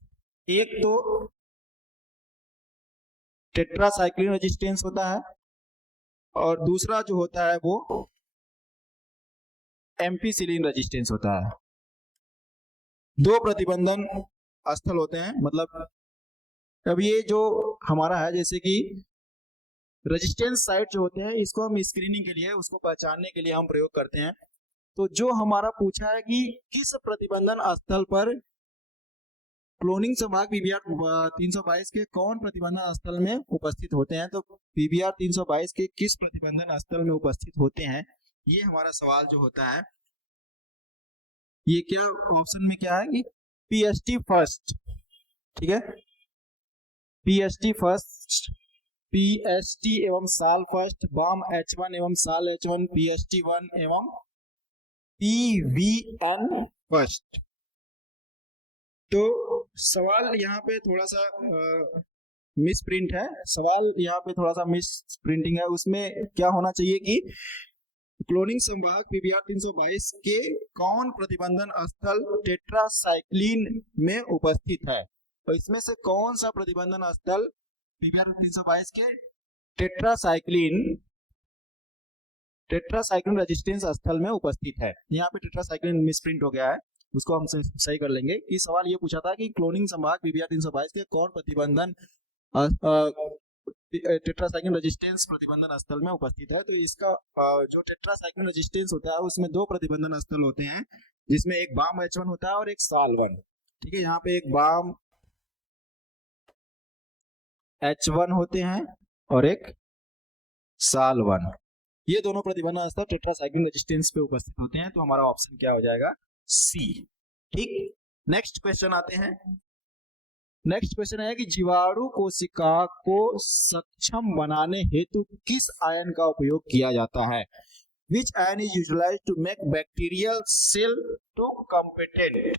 एक तो टेट्रासाइक्लिन रेजिस्टेंस होता है और दूसरा जो होता है वो एम्पीसिलिन रेजिस्टेंस होता है। दो प्रतिबंधन स्थल होते हैं, मतलब अब ये जो हमारा है, जैसे कि रेजिस्टेंस साइट जो होते हैं, इसको हम स्क्रीनिंग के लिए, उसको पहचानने के लिए हम प्रयोग करते हैं। तो जो हमारा पूछा है कि किस प्रतिबंधन स्थल पर क्लोनिंग संभाग पीबीआर 322 के कौन प्रतिबंधन स्थल में उपस्थित होते हैं, तो पीबीआर 322 के किस प्रतिबंधन स्थल में उपस्थित होते हैं, ये हमारा सवाल जो होता है। ये क्या ऑप्शन में क्या है कि पीएसटी फर्स्ट, ठीक है, पीएसटी फर्स्ट, पीएसटी एवं साल फर्स्ट, बाम H1 एवं साल H1, पीएसटी 1 एवं पीवीएन फर्स्ट। तो सवाल यहाँ पे थोड़ा सा मिस प्रिंट है, सवाल यहाँ पे थोड़ा सा मिस प्रिंटिंग है। उसमें क्या होना चाहिए कि क्लोनिंग संभाग पीबीआर 322 के कौन प्रतिबंधन स्थल टेट्रासाइक्लिन में उपस्थित है, तो इसमें से कौन सा प्रतिबंधन स्थल पीबीआर 322 के टेट्रासाइक्लिन रेजिस्टेंस स्थल में उपस्थित है। यहाँ पे टेट्रासाइक्लिन मिसप्रिंट हो गया है, उसको हम सही कर लेंगे। कि सवाल ये पूछा था कि क्लोनिंग संभाग पीबीआर 322 के कौन प्रतिबंधन टेट्रासाइक्लिन रेजिस्टेंस प्रतिबंधन स्थल में उपस्थित है। तो इसका जो टेट्रासाइक्लिन रेजिस्टेंस होता है उसमें दो प्रतिबंधन स्थल होते हैं, जिसमें एक बाम H1 होता है और एक साल 1, ठीक है। यहाँ पे एक बाम H1 होते हैं और एक साल 1, ये दोनों प्रतिबंधन स्थल टेट्रासाइक्लिन रेजिस्टेंस पे उपस्थित होते हैं। तो हमारा ऑप्शन क्या हो जाएगा, सी, ठीक। नेक्स्ट क्वेश्चन आते हैं। नेक्स्ट क्वेश्चन है कि जीवाणु कोशिका को सक्षम बनाने हेतु किस आयन का उपयोग किया जाता है। Which ion is utilized to make bacterial cell to competent,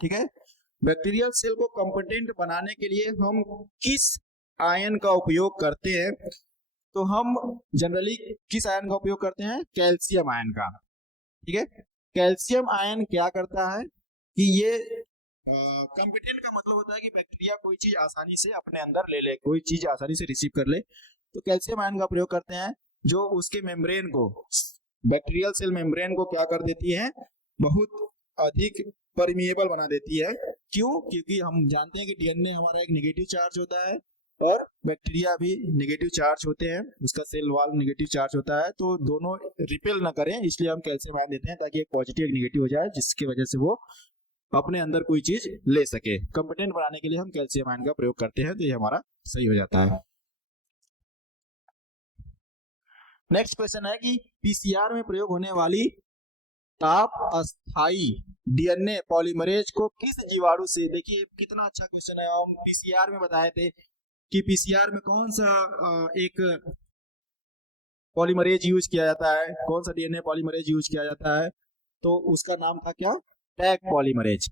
ठीक है। बैक्टीरियल सेल को कॉम्पिटेंट बनाने के लिए हम किस आयन का उपयोग करते हैं, तो हम जनरली किस आयन का उपयोग करते हैं, कैल्शियम आयन का, ठीक है। कैल्शियम आयन क्या करता है कि ये कॉम्पिटेंट का मतलब होता है कि बैक्टीरिया कोई चीज आसानी से अपने अंदर ले ले, कोई चीज आसानी से रिसीव कर ले। तो कैल्शियम आयन का प्रयोग करते हैं, जो उसके मेम्ब्रेन को, बैक्टीरियल सेल मेम्ब्रेन को क्या कर देती है, बहुत अधिक परमिएबल बना देती है। क्यों, क्योंकि हम जानते हैं कि डीएनए हमारा एक नेगेटिव चार्ज होता है और बैक्टीरिया भी नेगेटिव चार्ज होते हैं, उसका सेल वॉल नेगेटिव चार्ज होता है। तो दोनों रिपेल ना करें, इसलिए हम कैल्शियम आयन देते हैं, ताकि एक पॉजिटिव एक नेगेटिव हो जाए, जिसकी वजह से वो अपने अंदर कोई चीज ले सके। कंपिटेंट बनाने के लिए हम कैल्शियम आयन का प्रयोग करते हैं, तो ये हमारा सही हो जाता है। नेक्स्ट क्वेश्चन है कि पीसीआर में प्रयोग होने वाली ताप अस्थाई डीएनए पॉलीमरेज को किस जीवाणु से, देखिए कितना अच्छा क्वेश्चन है। हम पीसीआर में बताए थे कि पीसीआर में कौन सा एक पॉलीमरेज यूज किया जाता है, कौन सा डीएनए पॉलीमरेज यूज किया जाता है, तो उसका नाम था क्या, tag polymerase.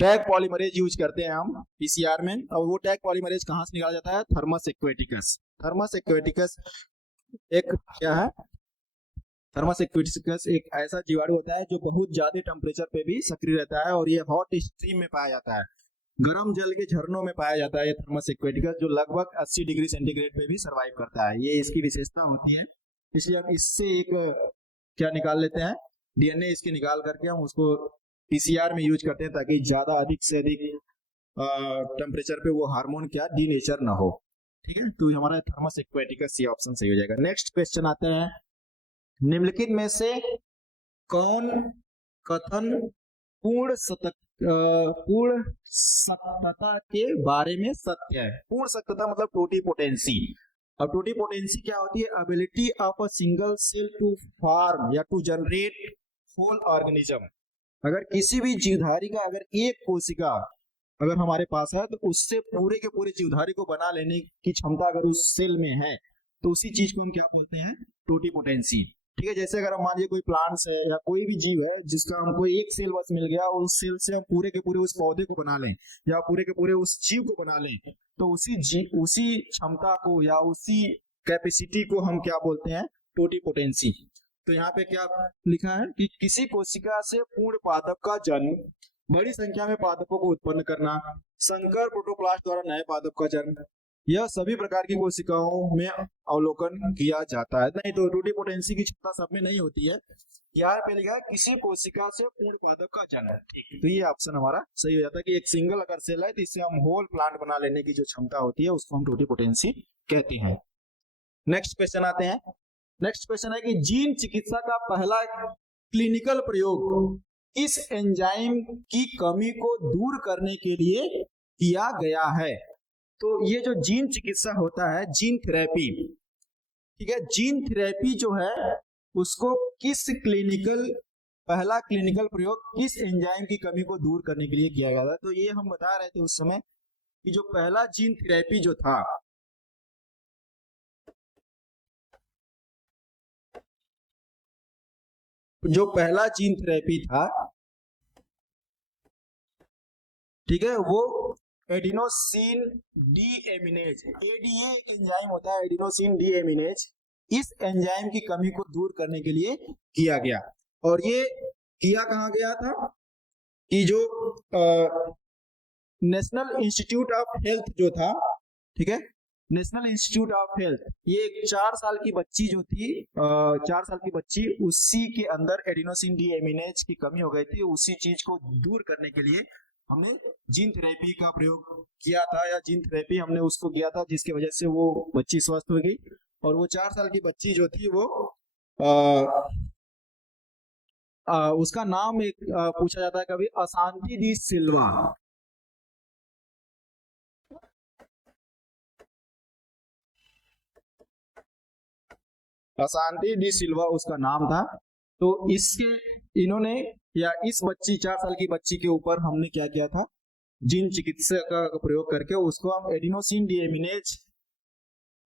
Tag polymerase use करते हैं हम पीसीआर में। और वो टैग पॉलीमरेज कहां से निकाला जाता है, थर्मस एक्वेटिकस। थर्मस एक्वेटिकस एक क्या है, थर्मस एक्वेटिकस एक ऐसा जीवाणु होता है जो बहुत ज्यादा टेम्परेचर पे भी सक्रिय रहता है, और ये हॉट स्ट्रीम में पाया जाता है, गर्म जल के झरनों में पाया जाता है ये थर्मस एक्वेटिकस, जो लगभग 80 डिग्री सेंटीग्रेड पे भी सरवाइव करता है। ये इसकी विशेषता होती है, इसलिए हम इससे एक क्या निकाल लेते हैं, डीएनए इसके निकाल करके हम उसको पीसीआर में यूज करते हैं, ताकि ज्यादा अधिक से अधिक टेम्परेचर पे वो हार्मोन क्या डीनेचर ना हो, ठीक है। तो हमारा थर्मस एक्वेटिकस ये ऑप्शन सही हो जाएगा। नेक्स्ट क्वेश्चन आता है, निम्नलिखित में से कौन कथन पूर्ण सत्यता के बारे में सत्य है। पूर्ण सत्यता मतलब टोटीपोटेंसी। अब टोटीपोटेंसी क्या होती है, ability of a single cell to form या टू जनरेट होल ऑर्गेनिज्म। अगर किसी भी जीवधारी का अगर एक कोशिका अगर हमारे पास है, तो उससे पूरे के पूरे जीवधारी को बना लेने की क्षमता अगर उस सेल में है, तो उसी चीज को हम क्या बोलते हैं, टोटीपोटेंसी, ठीक है। जैसे अगर हम मान लीजिए कोई प्लांट्स है या कोई भी जीव है जिसका हमको एक सेल बस मिल गया, उस सेल से हम पूरे के पूरे उस पौधे को बना लें या पूरे के पूरे उस जीव को बना लें, तो उसी क्षमता को या उसी कैपेसिटी को हम क्या बोलते हैं, टोटीपोटेंसी। तो यहाँ पे क्या लिखा है कि किसी कोशिका से पूर्ण पादप का जन्म, बड़ी संख्या में पादपों को उत्पन्न करना, संकर प्रोटोप्लास्ट द्वारा नए पादप का जन्म, यह सभी प्रकार की कोशिकाओं में अवलोकन किया जाता है। नहीं तो टोटिपोटेंसी की क्षमता सब में नहीं होती है। यहाँ पे लिखा है किसी कोशिका से पूर्ण पादप का जन्म। ठीक, तो ये ऑप्शन हमारा सही हो जाता है कि एक सिंगल अगर सेल है तो इससे हम होल प्लांट बना लेने की जो क्षमता होती है उसको हम टोटिपोटेंसी कहते हैं। नेक्स्ट क्वेश्चन आते हैं। नेक्स्ट क्वेश्चन है कि जीन चिकित्सा का पहला क्लिनिकल प्रयोग किस एंजाइम की कमी को दूर करने के लिए किया गया है? तो ये जो जीन चिकित्सा होता है, जीन थेरेपी, ठीक है, जीन थेरेपी जो है उसको पहला क्लिनिकल प्रयोग किस एंजाइम की कमी को दूर करने के लिए किया गया था? तो ये हम बता रहे थे उस समय कि जो पहला जीन थेरेपी जो था, जो पहला जीन थेरेपी था, ठीक है, वो एडिनोसिन डीएमिनेज, एडीए एक एंजाइम होता है, एडिनोसिन डीएमिनेज, इस एंजाइम की कमी को दूर करने के लिए किया गया। और ये किया कहाँ गया था कि जो नेशनल इंस्टीट्यूट ऑफ हेल्थ जो था, ठीक है, नेशनल इंस्टीट्यूट ऑफ हेल्थ, ये एक 4 साल की बच्ची जो थी, 4 साल की बच्ची, उसी के अंदर एडिनोसिन डीएमिनेज की कमी हो गई थी। उसी चीज को दूर करने के लिए हमने जीन थेरेपी का प्रयोग किया था, या जीन थेरेपी हमने उसको किया था, जिसकी वजह से वो बच्ची स्वस्थ हो गई। और वो 4 साल की बच्ची जो थी वो उसका नाम एक पूछा जाता है कभी, असांती डी सिल्वा। असांती डी सिल्वा उसका नाम था। तो इन्होंने या इस बच्ची 4 साल की बच्ची के ऊपर हमने क्या किया था, जीन चिकित्सा का प्रयोग करके उसको हम एडिनोसिन डीएमिनेज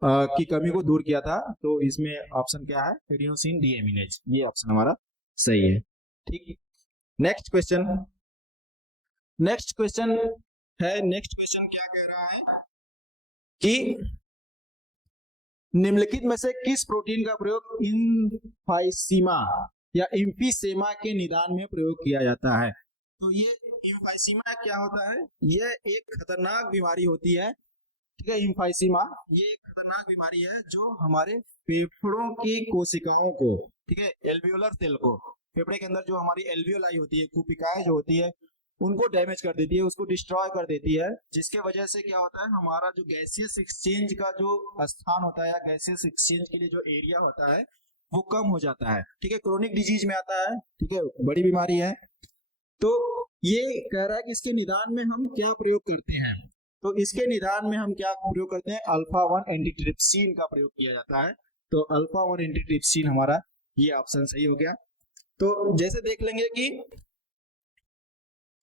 की कमी को दूर किया था। तो इसमें ऑप्शन क्या है, एडिनोसिन डीएमिनेज, ये ऑप्शन हमारा सही है। ठीक, नेक्स्ट क्वेश्चन। नेक्स्ट क्वेश्चन क्या कह रहा है कि निम्नलिखित में से किस प्रोटीन का प्रयोग इम्फाइसीमा या इम्फीसेमा के निदान में प्रयोग किया जाता है? तो ये इम्फाइसीमा क्या होता है? यह एक खतरनाक बीमारी होती है, ठीक है। इम्फाइसीमा ये एक खतरनाक बीमारी है जो हमारे फेफड़ों की कोशिकाओं को, ठीक है, एल्वियोलर सेल को, फेफड़े के अंदर जो हमारी एल्वियोलाई होती है, कुपिकाएं जो होती है, उनको डैमेज कर देती है, उसको डिस्ट्रॉय कर देती है। जिसके वजह से क्या होता है, हमारा जो गैसियस एक्सचेंज का जो स्थान होता है या गैसियस एक्सचेंज के लिए जो एरिया होता है वो कम हो जाता है, ठीक है, क्रोनिक डिजीज में आता है, ठीक है, बड़ी बीमारी है। तो ये कह रहा है कि इसके निदान में हम क्या प्रयोग करते हैं? तो इसके निदान में हम क्या प्रयोग करते हैं, अल्फा 1 एंटीट्रिप्सिन का प्रयोग किया जाता है। तो अल्फा 1 एंटीट्रिप्सिन हमारा ये ऑप्शन सही हो गया। तो जैसे देख लेंगे कि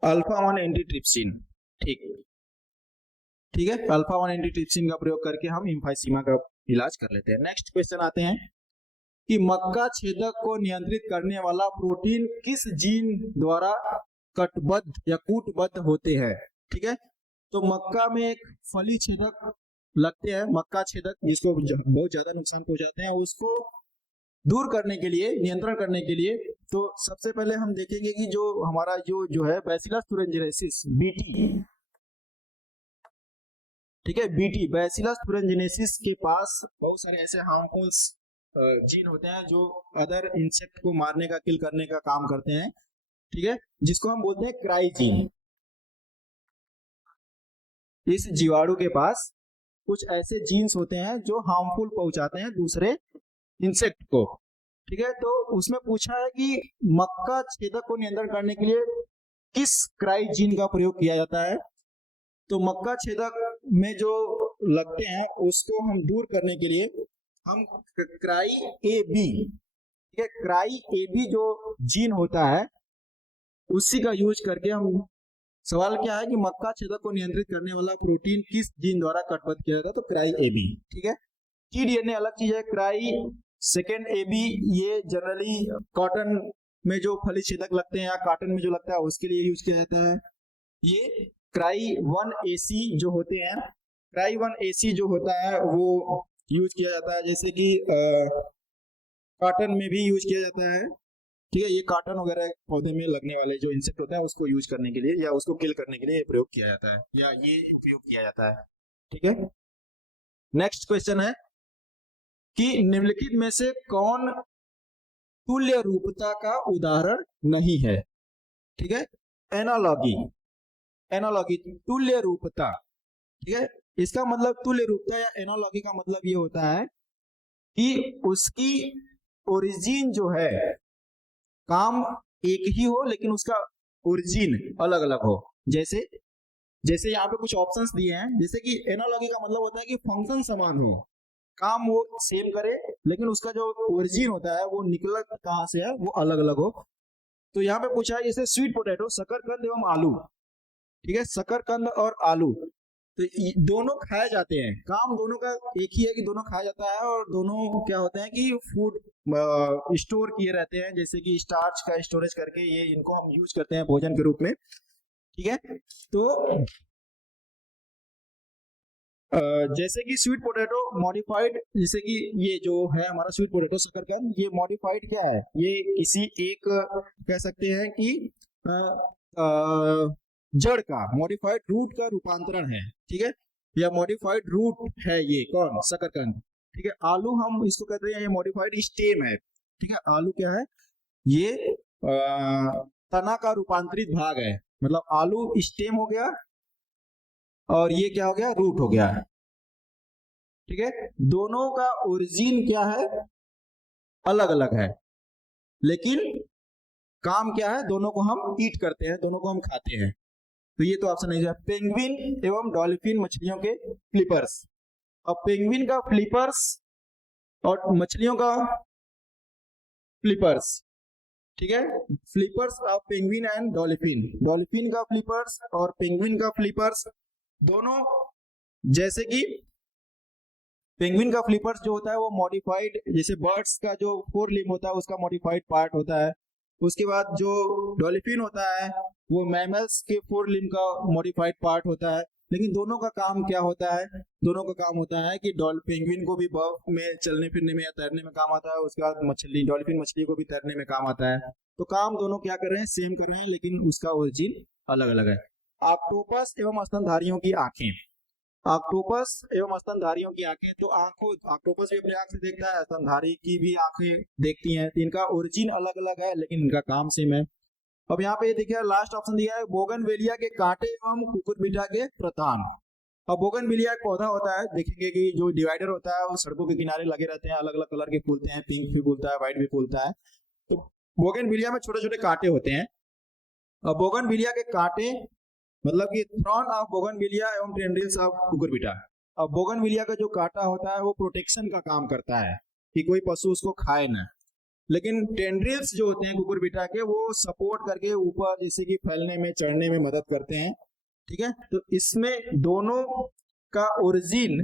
अल्फा 1 एंटीट्रिप्सिन, ठीक है, अल्फा 1 एंटीट्रिप्सिन का प्रयोग करके हम इम्फाइसीमा का इलाज कर लेते हैं। नेक्स्ट क्वेश्चन आते हैं कि मक्का छेदक को नियंत्रित करने वाला प्रोटीन किस जीन द्वारा कटबद्ध या कूटबद्ध होते हैं? ठीक है, तो मक्का में एक फली छेदक लगते हैं, मक्का छेदक, जिसको बहुत ज्यादा नुकसान पहुंचाते हैं, उसको दूर करने के लिए, नियंत्रण करने के लिए, तो सबसे पहले हम देखेंगे कि जो हमारा जो है बैसिलस thuringiensis, बीटी, ठीक है, बीटी, बैसिलस thuringiensis के पास बहुत सारे ऐसे हार्मफुल जीन होते हैं जो अदर इंसेक्ट को मारने का, किल करने का काम करते हैं, ठीक है, जिसको हम बोलते हैं क्राई जीन। इस जीवाणु के पास कुछ ऐसे जीन्स होते हैं जो हार्मफुल पहुंचाते हैं दूसरे इंसेक्ट को, ठीक है। तो उसमें पूछा है कि मक्का छेदक को नियंत्रण करने के लिए किस क्राई जीन का प्रयोग किया जाता है? तो मक्का छेदक में जो लगते हैं उसको हम दूर करने के लिए हम क्राई ए बी, ठीक है, क्राई ए बी जो जीन होता है उसी का यूज करके हम, सवाल क्या है कि मक्का छेदक को नियंत्रित करने वाला प्रोटीन किस जीन द्वारा कटबद्ध किया जाता है? तो क्राई ए बी, ठीक है। टीडीएनए अलग चीज है, क्राई सेकेंड ए बी ये जनरली कॉटन में जो फली छेदक लगते हैं या कॉटन में जो लगता है उसके लिए यूज किया जाता है। ये क्राई 1AC जो होते हैं, क्राई 1AC जो होता है वो यूज किया जाता है, जैसे कि कॉटन में भी यूज किया जाता है, ठीक है। ये कॉटन वगैरह पौधे में लगने वाले जो इंसेक्ट होता है उसको यूज करने के लिए या उसको किल करने के लिए प्रयोग किया जाता है या ये उपयोग किया जाता है, ठीक है। नेक्स्ट क्वेश्चन है कि निम्नलिखित में से कौन तुल्य रूपता का उदाहरण नहीं है। ठीक है, एनालॉगी, एनालॉगी तुल्य रूपता। ठीक है, इसका मतलब तुल्य रूपता या एनालॉगी का मतलब ये होता है कि उसकी ओरिजिन जो है, काम एक ही हो लेकिन उसका ओरिजिन अलग अलग हो। जैसे जैसे यहाँ पे कुछ ऑप्शंस दिए हैं, जैसे कि एनालॉगी का मतलब होता है कि फंक्शन समान हो, काम वो सेम करे लेकिन उसका जो ओरिजिन होता है वो निकला कहाँ से है वो अलग अलग हो। तो यहाँ पे पूछा है जैसे स्वीट पोटैटो, शकरकंद एवं आलू। ठीक है, शकरकंद और आलू तो दोनों खाए जाते हैं, काम दोनों का एक ही है कि दोनों खाया जाता है, और दोनों क्या होते हैं कि फूड स्टोर किए रहते हैं, जैसे कि स्टार्च का स्टोरेज करके ये इनको हम यूज करते हैं भोजन के रूप में। ठीक है, तो जैसे कि स्वीट पोटैटो मॉडिफाइड, जैसे कि ये जो है हमारा स्वीट पोटैटो शकरकंद, ये मॉडिफाइड क्या है, ये किसी एक कह सकते हैं कि जड़ का मॉडिफाइड रूट का रूपांतरण है। ठीक है, या मॉडिफाइड रूट है ये कौन, शकरकंद। ठीक है, आलू हम इसको कहते हैं ये मॉडिफाइड स्टेम है। ठीक है, आलू क्या है, ये तना का रूपांतरित भाग है, मतलब आलू स्टेम हो गया और ये क्या हो गया, रूट हो गया। ठीक है, दोनों का ओरिजिन क्या है, अलग अलग है, लेकिन काम क्या है, दोनों को हम ईट करते हैं, दोनों को हम खाते हैं। तो ये तो ऑप्शन नहीं है। पेंगुइन एवं डॉल्फिन मछलियों के फ्लिपर्स। अब पेंगुइन का फ्लिपर्स और मछलियों का फ्लिपर्स। ठीक है, flippers of penguin and dolphin, dolphin का फ्लिपर्स और पेंगुइन का फ्लिपर्स दोनों, जैसे कि पेंगुइन का फ्लिपर्स जो होता है वो मॉडिफाइड, जैसे बर्ड्स का जो फोर लिम्ब होता है उसका मॉडिफाइड पार्ट होता है। उसके बाद जो डॉल्फिन होता है वो मैमल्स के फोर लिम्ब का मॉडिफाइड पार्ट होता है। लेकिन दोनों का काम क्या होता है, दोनों का काम होता है कि पेंगुइन को भी बर्फ में चलने फिरने में या तैरने में काम आता है, उसके बाद मछली, डॉल्फिन मछली को भी तैरने में काम आता है। तो काम दोनों क्या कर रहे हैं, सेम कर रहे हैं, लेकिन उसका ओरिजिन अलग अलग है। ऑक्टोपस एवं स्तनधारियों की आंखें। ऑक्टोपस एवं स्तनधारियों की आंखें, तो आंखों, ऑक्टोपस भी अपने आंख से देखता है, स्तनधारी की भी आंखें देखती हैं, तो इनका ओरिजिन अलग अलग है लेकिन इनका काम सेम है। अब यहाँ पे देखिए लास्ट ऑप्शन दिया है, बोगनवेलिया के कांटे एवं कुकुरबिटा के प्रतान। अब बोगनविलिया एक पौधा होता है, देखेंगे कि जो डिवाइडर होता है वो सड़कों के किनारे लगे रहते हैं, अलग अलग कलर के फूलते हैं, पिंक भी फूलता है, व्हाइट भी फूलता है। तो बोगनविलिया में छोटे छोटे कांटे होते हैं। अब बोगनविलिया के कांटे मतलब कि थ्रॉन ऑफ बोगनविलिया एवं टेंड्रिल्स ऑफ कुकुरबिटा। अब बोगनविलिया का जो कांटा होता है वो प्रोटेक्शन का काम करता है कि कोई पशु उसको खाए ना, लेकिन टेंड्रिल्स जो होते हैं कुकुरबिटा के वो सपोर्ट करके ऊपर जैसे कि फैलने में, चढ़ने में मदद करते हैं। ठीक है, तो इसमें दोनों का ओरिजिन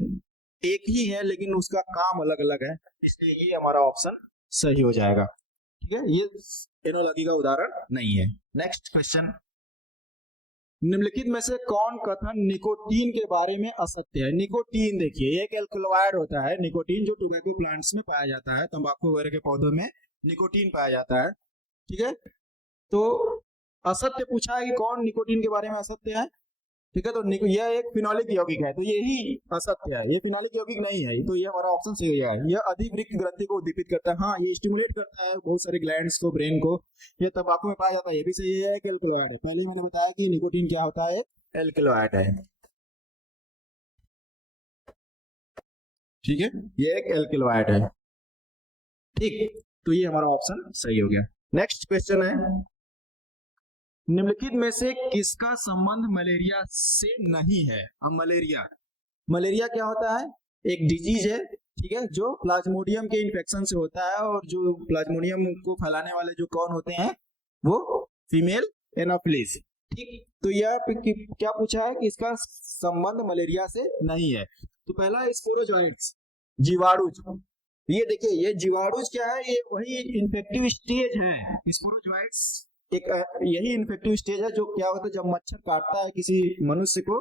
एक ही है लेकिन उसका काम अलग अलग है, इसलिए ये हमारा ऑप्शन सही हो जाएगा। ठीक है, ये एनोलॉजी का उदाहरण नहीं है। नेक्स्ट क्वेश्चन, निम्नलिखित में से कौन कथन निकोटीन के बारे में असत्य है। निकोटीन देखिए एक एल्कलॉइड होता है, निकोटीन जो टोबैको प्लांट्स में पाया जाता है, तंबाकू वगैरह के पौधों में निकोटीन पाया जाता है। ठीक है, तो असत्य पूछा है कि कौन निकोटीन के बारे में असत्य है। ठीक है, तो यह एक फिनोलिक यौगिक है, तो यही असत्य है, ये फिनोलिक यौगिक नहीं है, तो ये हमारा ऑप्शन सही है। यह अधिवृक्क ग्रंथि को उद्दीपित करता है, हाँ ये स्टिमुलेट करता है बहुत सारे ग्लैंड्स को, ब्रेन को। ये तंबाकू में पाया जाता है, ये भी सही है कि एल्कलॉइड है। पहले मैंने बताया कि निकोटीन क्या होता है, एल्कलॉइड है। ठीक है, ये एक एल्कलॉइड है। ठीक, तो ये हमारा ऑप्शन सही हो गया। नेक्स्ट क्वेश्चन है, निम्नलिखित में से किसका संबंध मलेरिया से नहीं है। अब मलेरिया, मलेरिया क्या होता है, एक डिजीज है। ठीक है, जो प्लाज्मोडियम के इन्फेक्शन से होता है, और जो प्लाज्मोडियम को फैलाने वाले जो कौन होते हैं वो फीमेल एनोफिलिस। ठीक, तो यह क्या पूछा है कि इसका संबंध मलेरिया से नहीं है। तो पहला स्पोरोजोइट्स, जीवाणुज। ये देखिए ये जीवाणुज क्या है, ये वही इन्फेक्टिव स्टेज है। स्पोरोजोइट्स एक यही इन्फेक्टिव स्टेज है जो क्या होता है, जब मच्छर काटता है किसी मनुष्य को,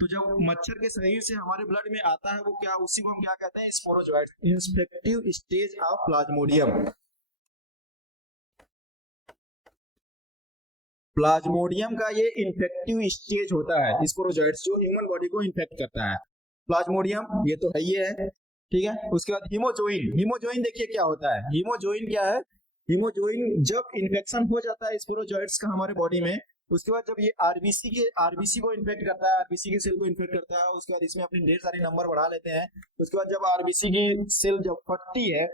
तो जब मच्छर के शरीर से हमारे ब्लड में आता है वो क्या, उसी को हम क्या कहते हैं, sporozoites, infective stage of Plasmodium. Plasmodium का ये इन्फेक्टिव स्टेज होता है, स्पोरोजोइट्स जो ह्यूमन बॉडी को इन्फेक्ट करता है। प्लाज्मोडियम ये तो है ही है, ठीक है। उसके बाद हीमोजोइन, हीमोजोइन देखिए क्या होता है, हीमोजोइन क्या है, हीमोजोइन जब इन्फेक्शन हो जाता है स्पोरोजोइट्स का हमारे बॉडी में, उसके बाद जब ये आरबीसी को इन्फेक्ट करता है, आरबीसी के सेल को इन्फेक्ट करता है, उसके बाद इसमें अपने ढेर सारे नंबर बढ़ा लेते हैं। उसके बाद जब आरबीसी की सेल जब फटती है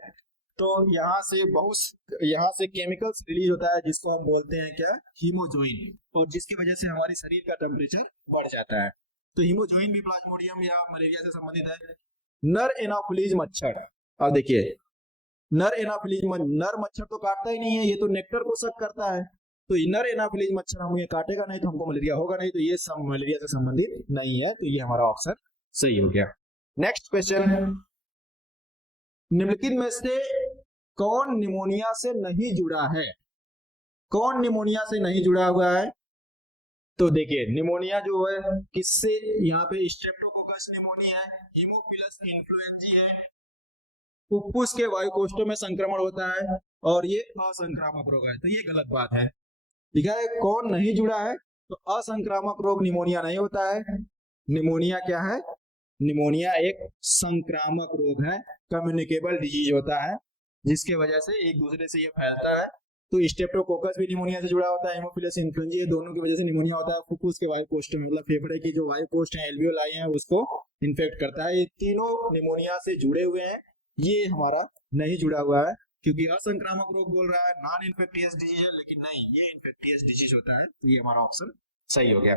तो यहाँ से केमिकल्स रिलीज होता है जिसको हम बोलते हैं क्या, हीमोजोइन, और जिसकी वजह से हमारे शरीर का टेम्परेचर बढ़ जाता है। तो हीमोजोइन भी प्लाज्मोडियम या मलेरिया से संबंधित है। नर एनाफिलीज मच्छर, अब देखिए नर एनाफिलीज, नर मच्छर तो काटता ही नहीं है, ये तो नेक्टर को सक करता है। तो नर एनाफिलीज मच्छर हमें काटेगा नहीं तो हमको मलेरिया होगा नहीं, तो ये मलेरिया से संबंधित नहीं है, तो ये हमारा ऑप्शन सही हो गया। नेक्स्ट क्वेश्चन, निम्नलिखित में से कौन निमोनिया से नहीं जुड़ा है, कौन निमोनिया से नहीं जुड़ा हुआ है? तो देखिए निमोनिया जो है किससे, यहाँ पे स्ट्रेप्टोकोकस निमोनिया है, हीमोफिलस इन्फ्लुएंजी है, फुफ्फुस के वायुकोष्ठों में संक्रमण होता है और ये असंक्रामक रोग है, तो ये गलत बात है। ठीक है, कौन नहीं जुड़ा है, तो असंक्रामक रोग निमोनिया नहीं होता है। निमोनिया क्या है, निमोनिया एक संक्रामक रोग है, कम्युनिकेबल डिजीज होता है, जिसके वजह से एक दूसरे से ये फैलता है। तो स्ट्रेप्टोकोकस भी निमोनिया से जुड़ा होता है, हीमोफिलस इन्फ्लुएंजा, ये दोनों की वजह से निमोनिया होता है। फुफ्फुस के वायुकोष्ठ में, मतलब फेफड़े की जो वायुकोष्ठ है, एल्वियोलाई है, उसको इन्फेक्ट करता है। ये तीनों निमोनिया से जुड़े हुए हैं, ये हमारा नहीं जुड़ा हुआ है, क्योंकि असंक्रामक रोग बोल रहा है, नॉन इन्फेक्टियस डिजीज है, लेकिन नहीं, ये इन्फेक्टियस डिजीज होता है, तो ये हमारा ऑप्शन सही हो गया।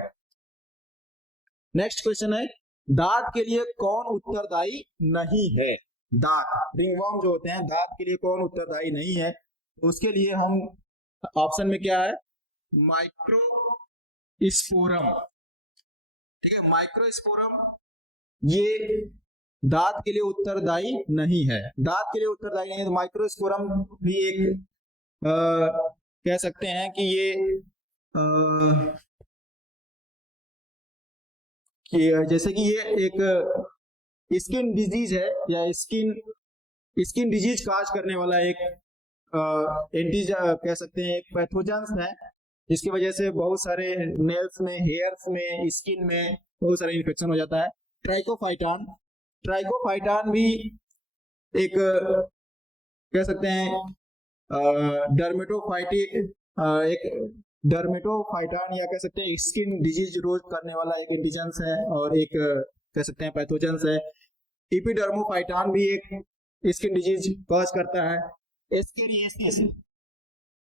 नेक्स्ट क्वेश्चन है, दांत के लिए कौन उत्तरदायी नहीं है? दांत, रिंगवर्म जो होते हैं, दांत के लिए कौन उत्तरदायी नहीं है? उसके लिए हम ऑप्शन में क्या है, माइक्रोस्पोरम, ठीक है, माइक्रोस्पोरम ये दांत के लिए उत्तरदायी नहीं है, दांत के लिए उत्तरदायी नहीं है। तो माइक्रोस्पोरम भी एक कह सकते हैं कि ये जैसे कि ये एक स्किन डिजीज है, या स्किन डिजीज काज करने वाला एक कह सकते हैं एक पैथोजेंस है, जिसकी वजह से बहुत सारे नेल्स में, हेयर्स में, स्किन में बहुत सारे इन्फेक्शन हो जाता है। ट्राइकोफाइटान, ट्राइकोफाइटान भी एक कह सकते हैं डर्मेटोफाइटिक, एक डर्मेटोफाइटान या कह सकते हैं स्किन डिजीज रोज करने वाला एक एंटीजेंस है, और एक कह सकते हैं पैथोजेंस है। इपिडर्मोफाइटान भी एक स्किन डिजीज कॉज करता है। एस्केरिएसिस,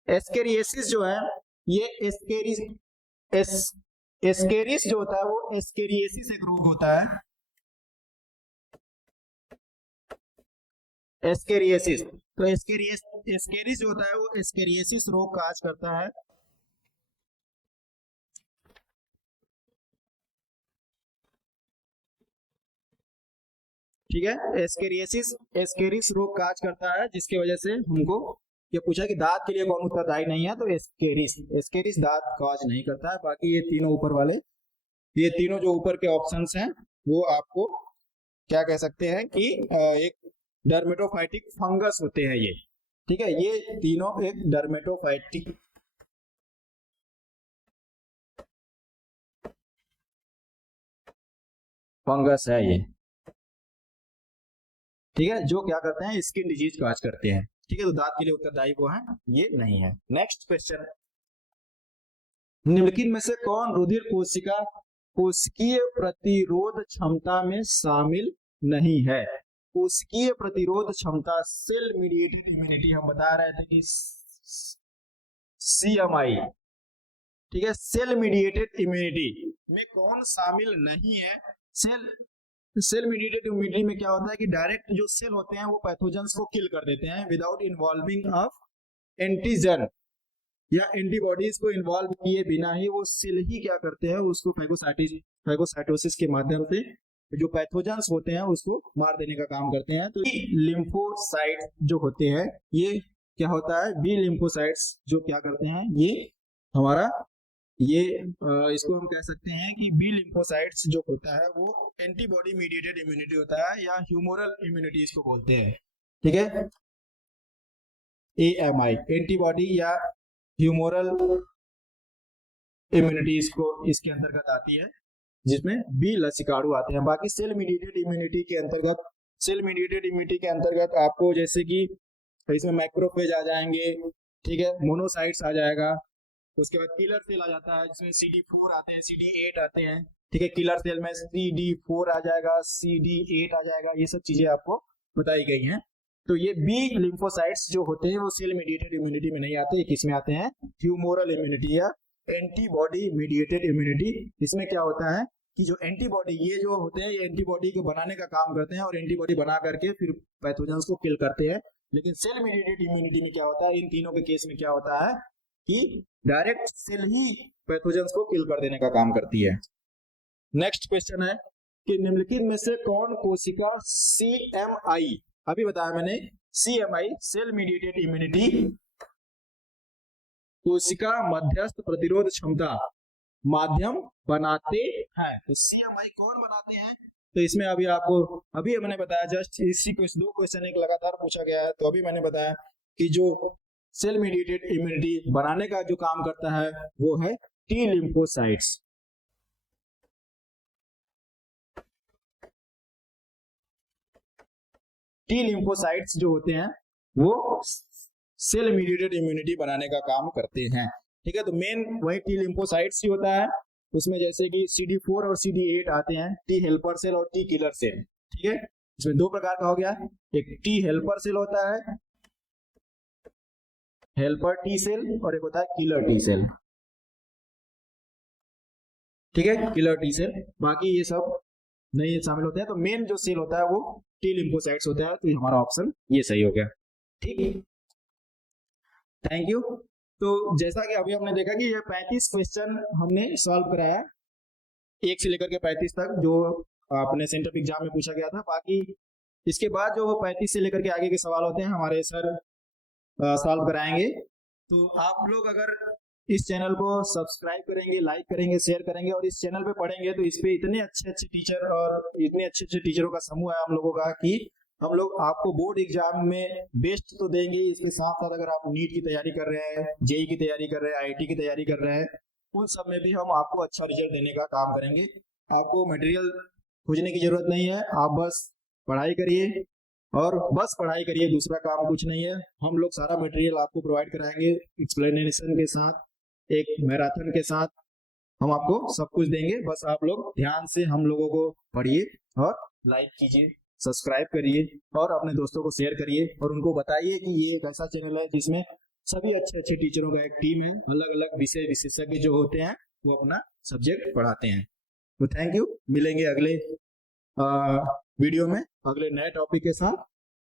एस्केरिएसिस जो है ये एस्केरिस जो होता है वो एस्केरिएसिस एक रोग होता है, एस्केरिएसिस। तो एस्केरिस जो होता है वो एस्केरिएसिस रोग काज करता है। ठीक है, एस्केरिस रोग काज करता है, जिसकी वजह से हमको ये पूछा कि दांत के लिए कौन उत्तरदायी नहीं है, तो एस्केरिस दांत काज नहीं करता है। बाकी ये तीनों ऊपर वाले, ये तीनों जो ऊपर के ऑप्शंस हैं वो आपको क्या कह सकते हैं कि एक डर्मेटोफाइटिक फंगस होते हैं ये, ठीक है, ये तीनों एक डर्मेटोफाइटिक फंगस है ये, ठीक है, जो क्या करते हैं स्किन डिजीज काज करते हैं। ठीक है, तो दांत के लिए उत्तरदायी वो है, ये नहीं है। नेक्स्ट क्वेश्चन, निम्नलिखित में से कौन रुधिर कोशिका कोशिकीय प्रतिरोध क्षमता में शामिल नहीं है? कोशिकीय प्रतिरोध क्षमता, सेल मीडिएटेड इम्यूनिटी, हम बता रहे थे कि CMI, ठीक है, सेल मीडिएटेड इम्यूनिटी में कौन शामिल नहीं है? सेल मीडिएटेड इम्यूनिटी में क्या होता है कि डायरेक्ट जो सेल होते हैं वो पैथोजेंस को किल कर देते हैं विदाउट इन्वॉल्विंग ऑफ एंटीजन या एंटीबॉडीज को इन्वॉल्व किए बिना ही वो सेल ही क्या करते हैं, उसको फैगोसाइटोसिस के माध्यम से जो पैथोजेंस होते हैं उसको मार देने का काम करते हैं। तो लिम्फोसाइट्स जो होते हैं ये क्या होता है, बी लिम्फोसाइट्स जो क्या करते हैं, ये हमारा ये इसको हम कह सकते हैं कि बी लिम्फोसाइट्स जो होता है वो एंटीबॉडी मीडिएटेड इम्यूनिटी होता है, या ह्यूमोरल इम्यूनिटी इसको बोलते हैं। ठीक है, AMI एंटीबॉडी या ह्यूमोरल इम्यूनिटी इसको इसके अंतर्गत आती है। जिसमें बी लसिकाडू आते हैं। बाकी सेल मीडिएटेड इम्यूनिटी के अंतर्गत आपको जैसे कि इसमें मैक्रोफेज आ जाएंगे, ठीक है, मोनोसाइट्स आ जाएगा, उसके बाद किलर सेल आ जाता है जिसमें CD4 आते हैं, CD8 आते हैं, ठीक है, किलर सेल में CD4 आ जाएगा, CD8 आ जाएगा, ये सब चीजें आपको बताई गई हैं। तो ये बी लिम्फोसाइट्स जो होते हैं वो सेल मीडिएटेड इम्यूनिटी में नहीं आते, ये किस में आते हैं, ह्यूमोरल इम्यूनिटी या एंटीबॉडी मीडिएटेड इम्यूनिटी। इसमें क्या होता है कि जो एंटीबॉडी ये जो होते हैं ये एंटीबॉडी को बनाने का काम करते हैं और एंटीबॉडी बना करके फिर पैथोजेंस को किल करते हैं। लेकिन सेल मीडिएटेड इम्यूनिटी में क्या होता है, इन तीनों के केस में क्या होता है कि डायरेक्ट सेल ही पैथोजेंस को किल कर देने का काम करती है। नेक्स्ट क्वेश्चन है कि निम्नलिखित में से कौन कोशिका CMI, अभी बताया मैंने, CMI सेल मीडिएटेड इम्यूनिटी, कोशिका मध्यस्थ प्रतिरोध क्षमता माध्यम बनाते हैं। तो CMI कौन बनाते हैं, तो इसमें अभी मैंने बताया, जस्ट इसी दो क्वेश्चन एक लगातार पूछा गया है, तो अभी मैंने बताया कि जो सेल मीडिएटेड इम्यूनिटी बनाने का जो काम करता है वो है टी लिम्फोसाइट्स। टी लिम्फोसाइट्स जो होते हैं वो सेल मीडिएटेड इम्यूनिटी बनाने का काम करते हैं, ठीक है। तो मेन वही टी लिम्फोसाइट्स ही होता है, उसमें जैसे कि CD4 और CD8 आते हैं, टी हेल्पर सेल और टी किलर सेल, ठीक है। इसमें दो प्रकार का हो गया, एक टी हेल्पर सेल होता है, हेल्पर टी सेल, और एक होता है किलर टी सेल, ठीक है, किलर टी सेल। बाकी ये सब नहीं शामिल होते हैं। तो मेन जो सेल होता है वो टी लिम्फोसाइट्स होता है, तो हमारा ऑप्शन ये सही हो गया, ठीक है, थैंक यू। तो जैसा कि अभी हमने देखा कि ये 35 क्वेश्चन हमने सॉल्व कराया, 1 से लेकर के 35 तक जो अपने सेंटर एग्जाम में पूछा गया था। बाकी इसके बाद जो 35 से लेकर के आगे के सवाल होते हैं हमारे सर सॉल्व कराएंगे। तो आप लोग अगर इस चैनल को सब्सक्राइब करेंगे, लाइक करेंगे, शेयर करेंगे और इस चैनल पे पढ़ेंगे तो इस पे इतने अच्छे अच्छे टीचर और इतने अच्छे अच्छे टीचरों का समूह है हम लोगों का कि हम लोग आपको बोर्ड एग्जाम में बेस्ट तो देंगे, इसके साथ साथ अगर आप नीट की तैयारी कर रहे हैं, जेई की तैयारी कर रहे हैं, IIT की तैयारी कर रहे हैं, उन सब में भी हम आपको अच्छा रिजल्ट देने का काम करेंगे। आपको मटेरियल खोजने की जरूरत नहीं है, आप बस पढ़ाई करिए और बस पढ़ाई करिए, दूसरा काम कुछ नहीं है। हम लोग सारा मटेरियल आपको प्रोवाइड कराएंगे एक्सप्लेनेशन के साथ, एक मैराथन के साथ हम आपको सब कुछ देंगे। बस आप लोग ध्यान से हम लोगों को पढ़िए और लाइक कीजिए, सब्सक्राइब करिए और अपने दोस्तों को शेयर करिए और उनको बताइए कि ये एक ऐसा चैनल है जिसमें सभी अच्छे अच्छे टीचरों का एक टीम है, अलग अलग विषय विशेषज्ञ जो होते हैं वो अपना सब्जेक्ट पढ़ाते हैं। तो थैंक यू, मिलेंगे अगले वीडियो में अगले नए टॉपिक के साथ।